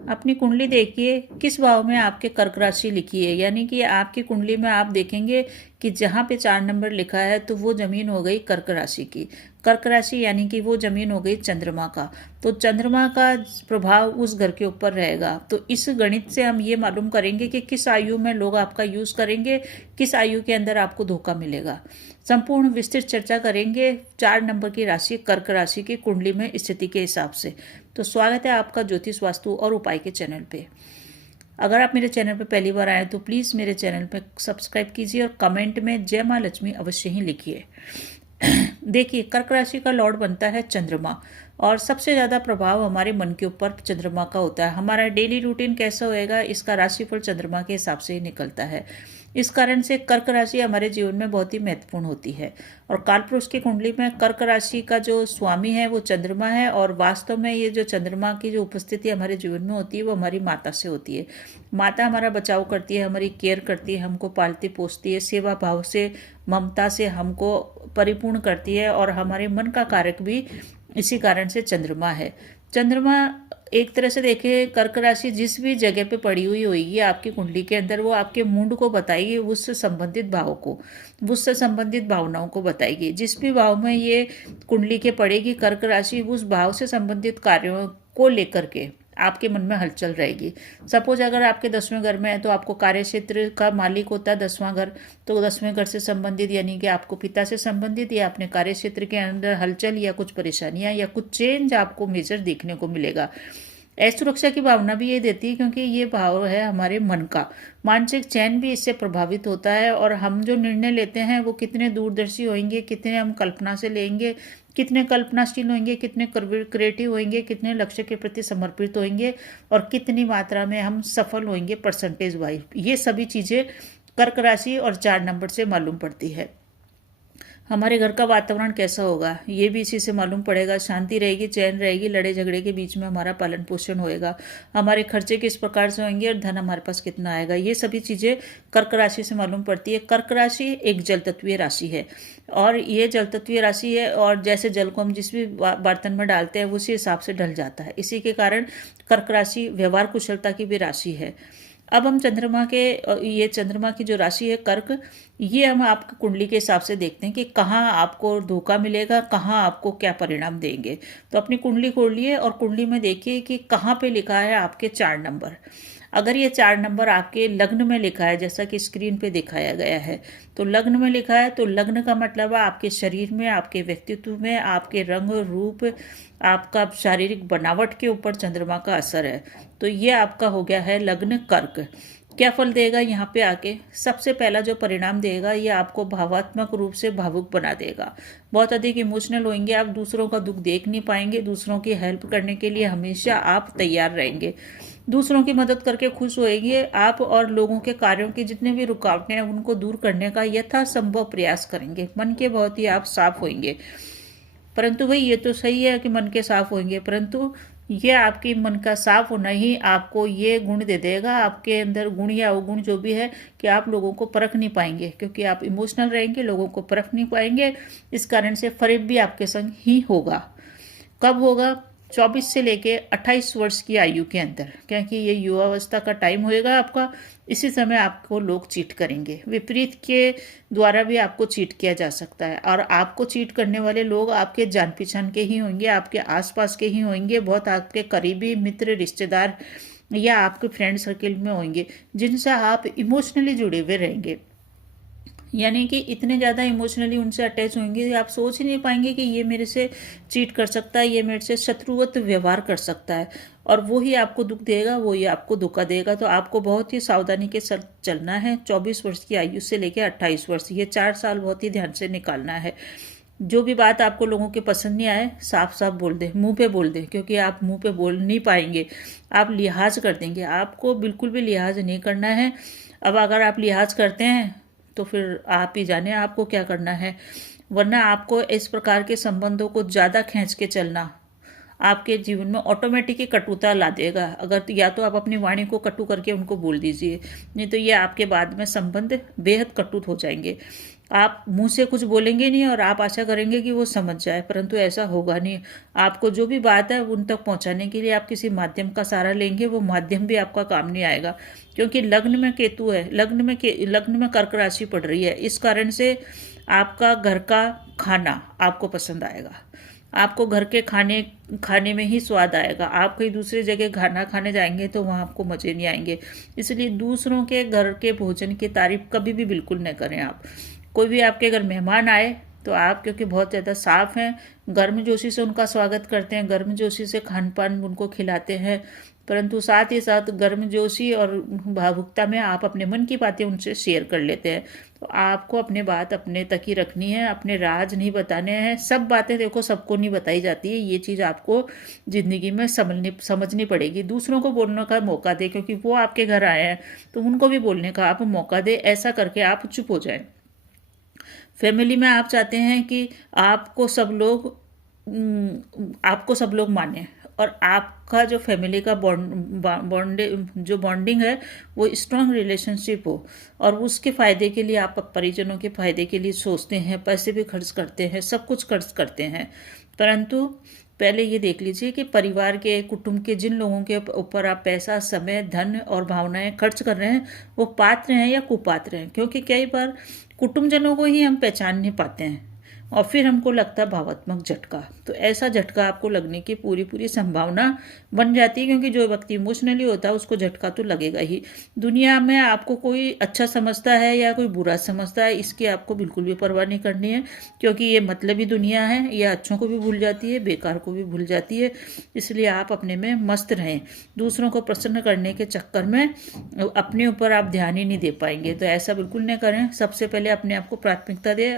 अपनी कुंडली देखिए किस भाव में आपके कर्क राशि लिखी है, यानी कि आपकी कुंडली में आप देखेंगे कि जहाँ पे 4 नंबर लिखा है तो वो जमीन हो गई कर्क राशि की। कर्क राशि यानी कि वो जमीन हो गई चंद्रमा का। तो चंद्रमा का प्रभाव उस घर के ऊपर रहेगा। तो इस गणित से हम ये मालूम करेंगे कि किस आयु में लोग आपका यूज करेंगे, किस आयु के अंदर आपको धोखा मिलेगा। संपूर्ण विस्तृत चर्चा करेंगे 4 नंबर की राशि कर्क राशि की कुंडली में स्थिति के हिसाब से। तो स्वागत है आपका ज्योतिष वास्तु और उपाय के चैनल पे। अगर आप मेरे चैनल पे पहली बार आए तो प्लीज़ मेरे चैनल पे सब्सक्राइब कीजिए और कमेंट में जय माँ लक्ष्मी अवश्य ही लिखिए। देखिए, कर्क राशि का लॉर्ड बनता है चंद्रमा और सबसे ज़्यादा प्रभाव हमारे मन के ऊपर चंद्रमा का होता है। हमारा डेली रूटीन कैसा होएगा इसका राशिफल चंद्रमा के हिसाब से ही निकलता है। इस कारण से कर्क राशि हमारे जीवन में बहुत ही महत्वपूर्ण होती है। और कालपुरुष की कुंडली में कर्क राशि का जो स्वामी है वो चंद्रमा है और वास्तव में ये जो चंद्रमा की जो उपस्थिति हमारे जीवन में होती है वो हमारी माता से होती है। माता हमारा बचाव करती है, हमारी केयर करती है, हमको पालती पोसती है, सेवा भाव से ममता से हमको परिपूर्ण करती है और हमारे मन का कारक भी इसी कारण से चंद्रमा है। चंद्रमा एक तरह से देखें, कर्क राशि जिस भी जगह पे पड़ी हुई होगी आपकी कुंडली के अंदर वो आपके मूड को बताएगी, उससे संबंधित भाव को, उससे संबंधित भावनाओं को बताएगी। जिस भी भाव में ये कुंडली के पड़ेगी कर्क राशि, उस भाव से संबंधित कार्यों को लेकर के आपके मन में हलचल रहेगी। सपोज अगर आपके 10वें घर में है तो आपको कार्य क्षेत्र का मालिक होता है 10वां घर, तो 10वें घर से संबंधित यानी कि आपको पिता से संबंधित या अपने कार्य क्षेत्र के अंदर हलचल या कुछ परेशानियां या कुछ चेंज आपको मेजर देखने को मिलेगा। असुरक्षा की भावना भी ये देती है क्योंकि ये भाव है हमारे मन का। मानसिक चैन भी इससे प्रभावित होता है और हम जो निर्णय लेते हैं वो कितने दूरदर्शी होंगे, कितने हम कल्पना से लेंगे, कितने कल्पनाशील होंगे, कितने क्रिएटिव होंगे, कितने लक्ष्य के प्रति समर्पित होंगे और कितनी मात्रा में हम सफल होंगे परसेंटेज वाइज। ये सभी चीज़ें कर्क राशि और 4 नंबर से मालूम पड़ती है। हमारे घर का वातावरण कैसा होगा ये भी इसी से मालूम पड़ेगा। शांति रहेगी, चैन रहेगी, लड़े झगड़े के बीच में हमारा पालन पोषण होएगा, हमारे खर्चे किस प्रकार से होंगे और धन हमारे पास कितना आएगा, ये सभी चीज़ें कर्क राशि से मालूम पड़ती है। कर्क राशि एक जल तत्वीय राशि है और ये जल तत्वीय राशि है और जैसे जल को हम जिस भी बर्तन में डालते हैं उसी हिसाब से ढल जाता है। इसी के कारण कर्क राशि व्यवहार कुशलता की भी राशि है। अब हम ये चंद्रमा की जो राशि है कर्क, ये हम आपकी कुंडली के हिसाब से देखते हैं कि कहाँ आपको धोखा मिलेगा, कहाँ आपको क्या परिणाम देंगे। तो अपनी कुंडली खोलिए और कुंडली में देखिए कि कहाँ पे लिखा है आपके 4 नंबर। अगर ये 4 नंबर आपके लग्न में लिखा है जैसा कि स्क्रीन पे दिखाया गया है, तो लग्न में लिखा है तो लग्न का मतलब है आपके शरीर में, आपके व्यक्तित्व में, आपके रंग रूप, आपका शारीरिक बनावट के ऊपर चंद्रमा का असर है। तो ये आपका हो गया है लग्न कर्क। क्या फल देगा यहाँ पे आके? सबसे पहला जो परिणाम देगा ये आपको भावात्मक रूप से भावुक बना देगा। बहुत अधिक इमोशनल होंगे आप, दूसरों का दुख देख नहीं पाएंगे, दूसरों की हेल्प करने के लिए हमेशा आप तैयार रहेंगे, दूसरों की मदद करके खुश होएंगे आप और लोगों के कार्यों की जितने भी रुकावटें हैं उनको दूर करने का यथासंभव प्रयास करेंगे। मन के बहुत ही आप साफ होंगे। परंतु भाई ये तो सही है कि मन के साफ होंगे, परंतु ये आपके मन का साफ होना ही आपको ये गुण दे देगा, आपके अंदर गुण या अवगुण जो भी है, कि आप लोगों को परख नहीं पाएंगे क्योंकि आप इमोशनल रहेंगे, लोगों को परख नहीं पाएंगे। इस कारण से फरेब भी आपके संग ही होगा। कब होगा? 24 से लेके 28 वर्ष की आयु के अंदर, क्योंकि ये युवावस्था का टाइम होएगा आपका। इसी समय आपको लोग चीट करेंगे, विपरीत के द्वारा भी आपको चीट किया जा सकता है और आपको चीट करने वाले लोग आपके जान पहचान के ही होंगे, आपके आसपास के ही होंगे, बहुत आपके करीबी मित्र रिश्तेदार या आपके फ्रेंड सर्किल में होंगे जिनसे आप इमोशनली जुड़े हुए रहेंगे। यानी कि इतने ज़्यादा इमोशनली उनसे अटैच होंगे आप सोच ही नहीं पाएंगे कि ये मेरे से चीट कर सकता है, ये मेरे से शत्रुवत व्यवहार कर सकता है और वो ही आपको दुख देगा, वो ही आपको धोखा देगा। तो आपको बहुत ही सावधानी के साथ चलना है। 24 वर्ष की आयु से लेकर 28 वर्ष, ये 4 साल बहुत ही ध्यान से निकालना है। जो भी बात आपको लोगों के पसंद नहीं आए साफ साफ बोल दें, मुंह पे बोल दें, क्योंकि आप मुंह पे बोल नहीं पाएंगे, आप लिहाज कर देंगे। आपको बिल्कुल भी लिहाज नहीं करना है। अब अगर आप लिहाज करते हैं तो फिर आप ही जाने आपको क्या करना है, वरना आपको इस प्रकार के संबंधों को ज़्यादा खींच के चलना आपके जीवन में ऑटोमेटिक ही कटुता ला देगा। अगर या तो आप अपनी वाणी को कटु करके उनको बोल दीजिए, नहीं तो ये आपके बाद में संबंध बेहद कटुत हो जाएंगे। आप मुंह से कुछ बोलेंगे नहीं और आप आशा करेंगे कि वो समझ जाए, परंतु ऐसा होगा नहीं। आपको जो भी बात है उन तक पहुंचाने के लिए आप किसी माध्यम का सहारा लेंगे, वो माध्यम भी आपका काम नहीं आएगा, क्योंकि लग्न में केतु है, लग्न में कर्क राशि पड़ रही है। इस कारण से आपका घर का खाना आपको पसंद आएगा, आपको घर के खाने में ही स्वाद आएगा। आप कहीं दूसरी जगह खाना खाने जाएंगे तो वहाँ आपको मज़े नहीं आएंगे। इसलिए दूसरों के घर के भोजन की तारीफ कभी भी बिल्कुल न करें। आप कोई भी आपके घर मेहमान आए तो आप, क्योंकि बहुत ज़्यादा साफ हैं, गर्मजोशी से उनका स्वागत करते हैं, गर्मजोशी से खान पान उनको खिलाते हैं, परंतु साथ ही साथ गर्मजोशी और भावुकता में आप अपने मन की बातें उनसे शेयर कर लेते हैं। तो आपको अपनी बात अपने तक ही रखनी है, अपने राज नहीं बताने हैं। सब बातें देखो सबको नहीं बताई जाती है, ये चीज़ आपको ज़िंदगी में समझनी पड़ेगी। दूसरों को बोलने का मौका दे, क्योंकि वो आपके घर आए हैं तो उनको भी बोलने का आप मौका दे। ऐसा करके आप चुप हो जाएं। फैमिली में आप चाहते हैं कि आपको सब लोग माने, और आपका जो फैमिली का बॉन्डिंग है वो स्ट्रांग रिलेशनशिप हो, और उसके फ़ायदे के लिए आप परिजनों के फ़ायदे के लिए सोचते हैं, पैसे भी खर्च करते हैं, सब कुछ खर्च करते हैं। परंतु पहले ये देख लीजिए कि परिवार के, कुटुंब के जिन लोगों के ऊपर आप पैसा, समय, धन और भावनाएं खर्च कर रहे हैं वो पात्र हैं या कुपात्र हैं। क्योंकि कई बार कुटुंबजनों को ही हम पहचान नहीं पाते हैं और फिर हमको लगता है भावात्मक झटका। तो ऐसा झटका आपको लगने की पूरी संभावना बन जाती है, क्योंकि जो व्यक्ति इमोशनली होता है उसको झटका तो लगेगा ही। दुनिया में आपको कोई अच्छा समझता है या कोई बुरा समझता है, इसकी आपको बिल्कुल भी परवाह नहीं करनी है, क्योंकि ये मतलबी दुनिया है। ये अच्छों को भी भूल जाती है, बेकार को भी भूल जाती है। इसलिए आप अपने में मस्त रहें। दूसरों को प्रसन्न करने के चक्कर में अपने ऊपर आप ध्यान ही नहीं दे पाएंगे, तो ऐसा बिल्कुल नहीं करें। सबसे पहले अपने आप को प्राथमिकता दें,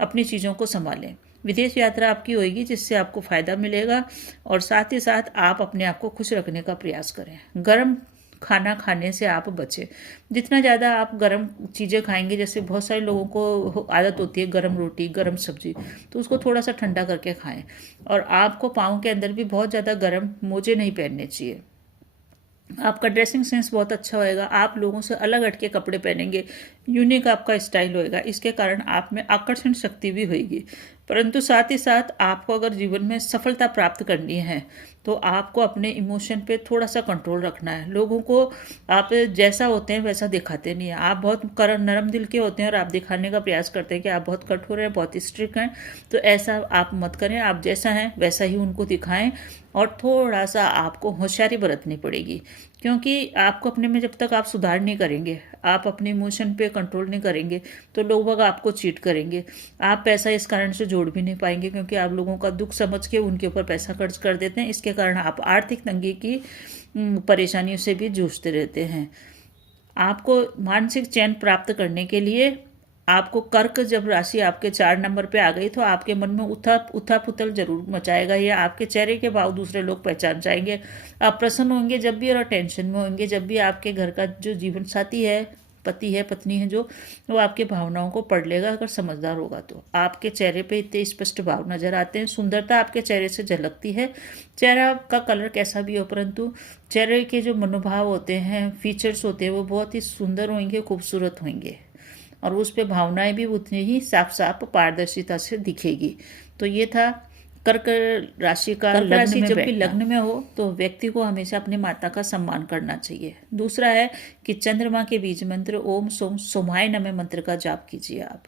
अपनी चीज़ों को संभालें। विदेश यात्रा आपकी होगी जिससे आपको फ़ायदा मिलेगा, और साथ ही साथ आप अपने आप को खुश रखने का प्रयास करें। गर्म खाना खाने से आप बचें। जितना ज़्यादा आप गर्म चीज़ें खाएंगे, जैसे बहुत सारे लोगों को आदत होती है गर्म रोटी, गर्म सब्जी, तो उसको थोड़ा सा ठंडा करके खाएं। और आपको पाँव के अंदर भी बहुत ज़्यादा गर्म मोजे नहीं पहनने चाहिए। आपका ड्रेसिंग सेंस बहुत अच्छा होएगा, आप लोगों से अलग हटके कपड़े पहनेंगे, यूनिक आपका स्टाइल होएगा। इसके कारण आप में आकर्षण शक्ति भी होएगी। परंतु साथ ही साथ आपको अगर जीवन में सफलता प्राप्त करनी है तो आपको अपने इमोशन पे थोड़ा सा कंट्रोल रखना है। लोगों को आप जैसा होते हैं वैसा दिखाते नहीं हैं। आप बहुत नरम दिल के होते हैं और आप दिखाने का प्रयास करते हैं कि आप बहुत कठोर हैं, बहुत स्ट्रिक्ट हैं, तो ऐसा आप मत करें। आप जैसा हैं वैसा ही उनको दिखाएं, और थोड़ा सा आपको होशियारी बरतनी पड़ेगी, क्योंकि आपको अपने में जब तक आप सुधार नहीं करेंगे, आप अपने इमोशन पे कंट्रोल नहीं करेंगे, तो लोग आपको चीट करेंगे। आप पैसा इस कारण से जोड़ भी नहीं पाएंगे, क्योंकि आप लोगों का दुख समझ के उनके ऊपर पैसा खर्च कर देते हैं। इसके कारण आप आर्थिक तंगी की परेशानियों से भी जूझते रहते हैं। आपको मानसिक चैन प्राप्त करने के लिए आपको कर्क जब राशि आपके 4 नंबर पे आ गई तो आपके मन में उथा पुथल जरूर मचाएगा। या आपके चेहरे के भाव दूसरे लोग पहचान जाएंगे। आप प्रसन्न होंगे जब भी, और टेंशन में होंगे जब भी। आपके घर का जो जीवन साथी है, पति है, पत्नी है, जो वो आपके भावनाओं को पढ़ लेगा अगर समझदार होगा तो। आपके चेहरे पे इतने स्पष्ट भाव नजर आते हैं, सुंदरता आपके चेहरे से झलकती है। चेहरा का कलर कैसा भी हो, परंतु चेहरे के जो मनोभाव होते हैं, फीचर्स होते हैं, वो बहुत ही सुंदर होंगे, खूबसूरत होंगे, और उस पर भावनाएं भी उतनी ही साफ साफ पारदर्शिता से दिखेगी। तो ये था कर्क राशि का। कर्क राशि जब भी लग्न में हो तो व्यक्ति को हमेशा अपनी माता का सम्मान करना चाहिए। दूसरा है कि चंद्रमा के बीज मंत्र ओम सोम सोमाय नमः मंत्र का जाप कीजिए आप,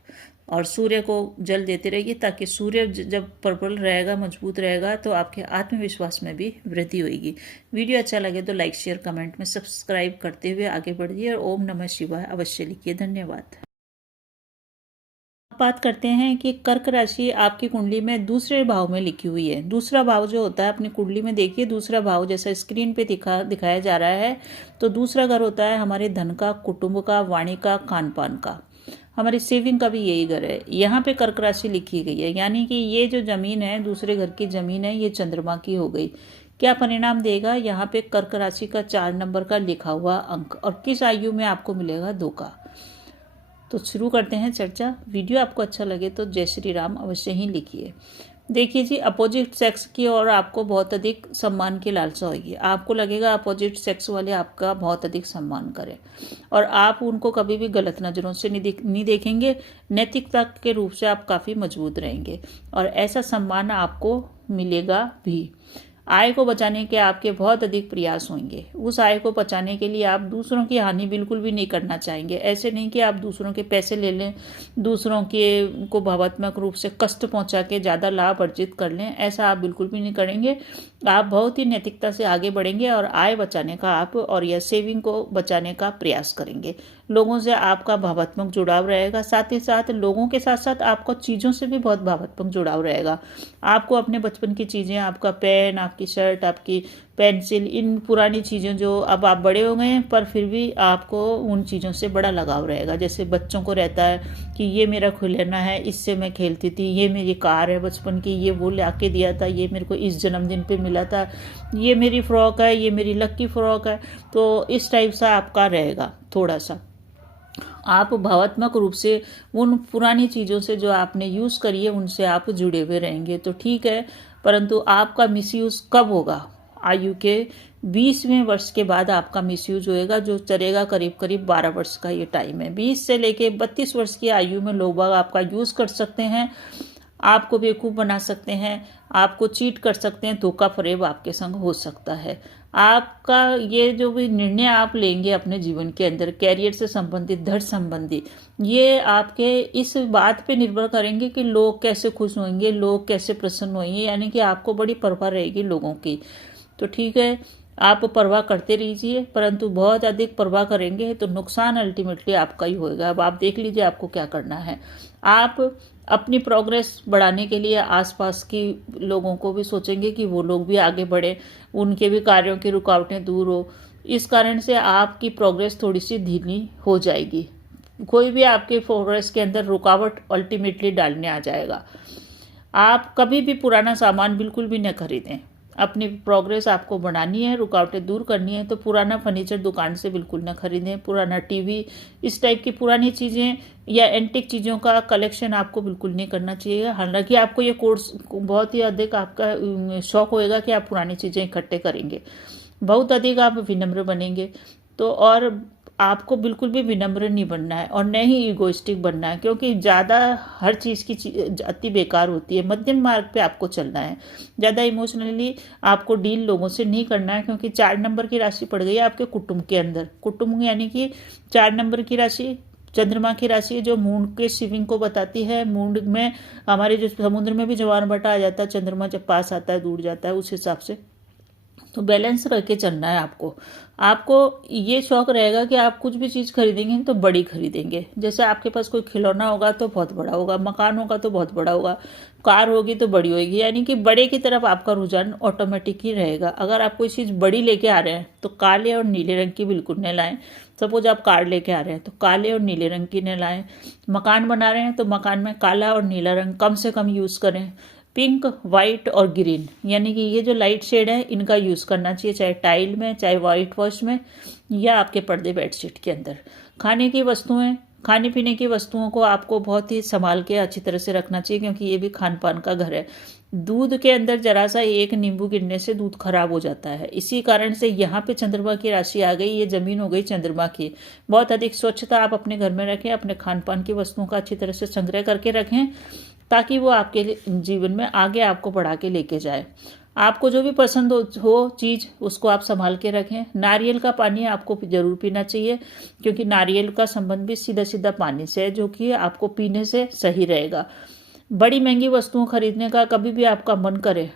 और सूर्य को जल देते रहिए, ताकि सूर्य जब प्रबल रहेगा, मजबूत रहेगा, तो आपके आत्मविश्वास में भी वृद्धि होगी। वीडियो अच्छा लगे तो लाइक, शेयर, कमेंट में सब्सक्राइब करते हुए आगे बढ़िए, और ओम नमः शिवाय अवश्य लिखिए। धन्यवाद। बात करते हैं कि कर्क राशि आपकी कुंडली में दूसरे भाव में लिखी हुई है। दूसरा भाव जो होता है अपनी कुंडली में, देखिए दूसरा भाव जैसा स्क्रीन पे दिखाया जा रहा है, तो दूसरा घर होता है हमारे धन का, कुटुंब का, वाणी का, खान पान का, हमारी सेविंग का भी यही घर है। यहाँ पे कर्क राशि लिखी गई है, यानी कि ये जो जमीन है, दूसरे घर की जमीन है, ये चंद्रमा की हो गई। क्या परिणाम देगा? यहाँ पे कर्क राशि का 4 नंबर का लिखा हुआ अंक, और किस आयु में आपको मिलेगा 2 का। तो शुरू करते हैं चर्चा। वीडियो आपको अच्छा लगे तो जय श्री राम अवश्य ही लिखिए। देखिए जी, अपोजिट सेक्स की और आपको बहुत अधिक सम्मान की लालसा होगी। आपको लगेगा अपोजिट सेक्स वाले आपका बहुत अधिक सम्मान करें और आप उनको कभी भी गलत नज़रों से नहीं देखेंगे। नैतिकता के रूप से आप काफ़ी मजबूत रहेंगे और ऐसा सम्मान आपको मिलेगा भी। आय को बचाने के आपके बहुत अधिक प्रयास होंगे। उस आय को बचाने के लिए आप दूसरों की हानि बिल्कुल भी नहीं करना चाहेंगे। ऐसे नहीं कि आप दूसरों के पैसे ले लें, दूसरों के को भावनात्मक रूप से कष्ट पहुंचा के ज़्यादा लाभ अर्जित कर लें, ऐसा आप बिल्कुल भी नहीं करेंगे। आप बहुत ही नैतिकता से आगे बढ़ेंगे और आय बचाने का आप और यह सेविंग को बचाने का प्रयास करेंगे। लोगों से आपका भावनात्मक जुड़ाव रहेगा, साथ ही साथ लोगों के साथ साथ आपको चीज़ों से भी बहुत भावनात्मक जुड़ाव रहेगा। आपको अपने बचपन की चीज़ें, आपका पेन, आपकी शर्ट, आपकी पेंसिल, इन पुरानी चीज़ें जो अब आप बड़े हो गए हैं पर फिर भी आपको उन चीज़ों से बड़ा लगाव रहेगा। जैसे बच्चों को रहता है कि ये मेरा खिलौना है, इससे मैं खेलती थी, ये मेरी कार है बचपन की, ये वो ला के दिया था, ये मेरे को इस जन्मदिन पे मिला था, ये मेरी फ्रॉक है, ये मेरी लक्की फ्रॉक है। तो इस टाइप सा आपका रहेगा थोड़ा सा। आप भावात्मक रूप से उन पुरानी चीज़ों से जो आपने यूज़ करी है उनसे आप जुड़े हुए रहेंगे तो ठीक है, परंतु आपका मिसयूज़ कब होगा? आयु के 20वें वर्ष के बाद आपका मिसयूज होएगा, जो चलेगा करीब करीब 12 वर्ष का ये टाइम है। 20 से लेके 32 वर्ष की आयु में लोग बाग आपका यूज़ कर सकते हैं, आपको बेवकूफ़ बना सकते हैं, आपको चीट कर सकते हैं, धोखा फरेब आपके संग हो सकता है। आपका ये जो भी निर्णय आप लेंगे अपने जीवन के अंदर, कैरियर से संबंधित, धन संबंधी, ये आपके इस बात पे निर्भर करेंगे कि लोग कैसे खुश होंगे, लोग कैसे प्रसन्न होंगे, यानी कि आपको बड़ी परवाह रहेगी लोगों की। तो ठीक है, आप परवाह करते रहिए, परंतु बहुत अधिक परवाह करेंगे तो नुकसान अल्टीमेटली आपका ही होएगा। अब आप देख लीजिए आपको क्या करना है। आप अपनी प्रोग्रेस बढ़ाने के लिए आसपास की लोगों को भी सोचेंगे कि वो लोग भी आगे बढ़े, उनके भी कार्यों की रुकावटें दूर हो। इस कारण से आपकी प्रोग्रेस थोड़ी सी धीमी हो जाएगी। कोई भी आपके प्रोग्रेस के अंदर रुकावट अल्टीमेटली डालने आ जाएगा। आप कभी भी पुराना सामान बिल्कुल भी न खरीदें। अपनी प्रोग्रेस आपको बढ़ानी है, रुकावटें दूर करनी है, तो पुराना फर्नीचर दुकान से बिल्कुल ना खरीदें। पुराना टीवी, इस टाइप की पुरानी चीज़ें या एंटिक चीज़ों का कलेक्शन आपको बिल्कुल नहीं करना चाहिए। हालांकि आपको ये कोर्स बहुत ही अधिक आपका शौक होएगा कि आप पुरानी चीज़ें इकट्ठे करेंगे, बहुत अधिक आप विनम्र बनेंगे। तो और आपको बिल्कुल भी विनम्र नहीं बनना है और न ही ईगोइस्टिक बनना है, क्योंकि ज़्यादा हर चीज़ की अति बेकार होती है। मध्यम मार्ग पे आपको चलना है, ज़्यादा इमोशनली आपको डील लोगों से नहीं करना है, क्योंकि 4 नंबर की राशि पड़ गई है आपके कुटुंब के अंदर। कुटुंब यानी कि 4 नंबर की राशि चंद्रमा की राशि, जो मून के शिविंग को बताती है। मून में हमारे जो समुद्र में भी ज्वार भाटा आ जाता है, चंद्रमा जब पास आता है दूर जाता है, उस हिसाब से तो बैलेंस रख के चलना है आपको। आपको ये शौक रहेगा कि आप कुछ भी चीज़ खरीदेंगे तो बड़ी खरीदेंगे। जैसे आपके पास कोई खिलौना होगा तो बहुत बड़ा होगा, मकान होगा तो बहुत बड़ा होगा, कार होगी तो बड़ी होगी, यानी कि बड़े की तरफ आपका रुझान ऑटोमेटिक ही रहेगा। अगर आप कोई चीज़ बड़ी लेके आ रहे हैं तो काले और नीले रंग की बिल्कुल न लाएं। सपोज आप कार लेके आ रहे हैं तो काले और नीले रंग की न लाएं। मकान बना रहे हैं तो मकान में काला और नीला रंग कम से कम यूज़ करें। पिंक, वाइट और ग्रीन, यानी कि ये जो लाइट शेड है इनका यूज़ करना चाहिए, चाहे टाइल में, चाहे वाइट वॉश में, या आपके पर्दे बेडशीट के अंदर। खाने की वस्तुएं, खाने पीने की वस्तुओं को आपको बहुत ही संभाल के अच्छी तरह से रखना चाहिए, क्योंकि ये भी खान पान का घर है। दूध के अंदर जरा सा एक नींबू गिरने से दूध खराब हो जाता है। इसी कारण से यहाँ पे चंद्रमा की राशि आ गई, ये जमीन हो गई चंद्रमा की। बहुत अधिक स्वच्छता आप अपने घर में रखें, अपने खान पान की वस्तुओं का अच्छी तरह से संग्रह करके रखें, ताकि वो आपके जीवन में आगे आपको बढ़ा के लेके जाए। आपको जो भी पसंद हो चीज़, उसको आप संभाल के रखें। नारियल का पानी आपको ज़रूर पीना चाहिए, क्योंकि नारियल का संबंध भी सीधा सीधा पानी से है, जो कि आपको पीने से सही रहेगा। बड़ी महंगी वस्तुओं खरीदने का कभी भी आपका मन करे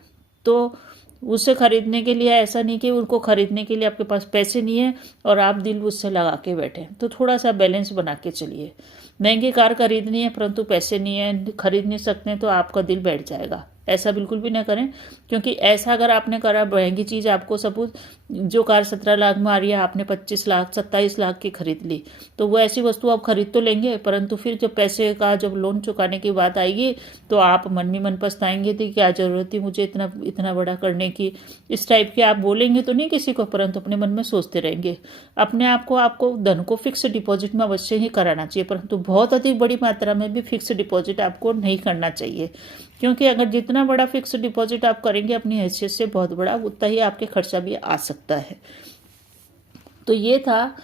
तो उसे खरीदने के लिए ऐसा नहीं कि उनको खरीदने के लिए आपके पास पैसे नहीं है और आप दिल उससे लगा के बैठे, तो थोड़ा सा बैलेंस बना के चलिए। महंगी कार खरीदनी है परंतु पैसे नहीं है, खरीद नहीं सकते, तो आपका दिल बैठ जाएगा। ऐसा बिल्कुल भी ना करें, क्योंकि ऐसा अगर आपने करा, महंगी चीज़ आपको सपोज जो कार 17 लाख में आ रही है, आपने 25 लाख 27 लाख की खरीद ली, तो वो ऐसी वस्तु आप खरीद तो लेंगे, परंतु फिर जब पैसे का जब लोन चुकाने की बात आएगी तो आप मन ही मन पछताएंगे कि क्या ज़रूरत थी मुझे इतना इतना बड़ा करने की। इस टाइप के आप बोलेंगे तो नहीं किसी को, परंतु अपने मन में सोचते रहेंगे। अपने आप को, आपको धन को फिक्स डिपॉजिट में अवश्य ही कराना चाहिए, परंतु बहुत अधिक बड़ी मात्रा में भी फिक्स डिपॉजिट आपको नहीं करना चाहिए, क्योंकि अगर जितना जितना बड़ा फिक्स डिपॉजिट आप करेंगे अपनी हैसियत से बहुत बड़ा, उतना ही आपके खर्चा भी आ सकता है। तो ये था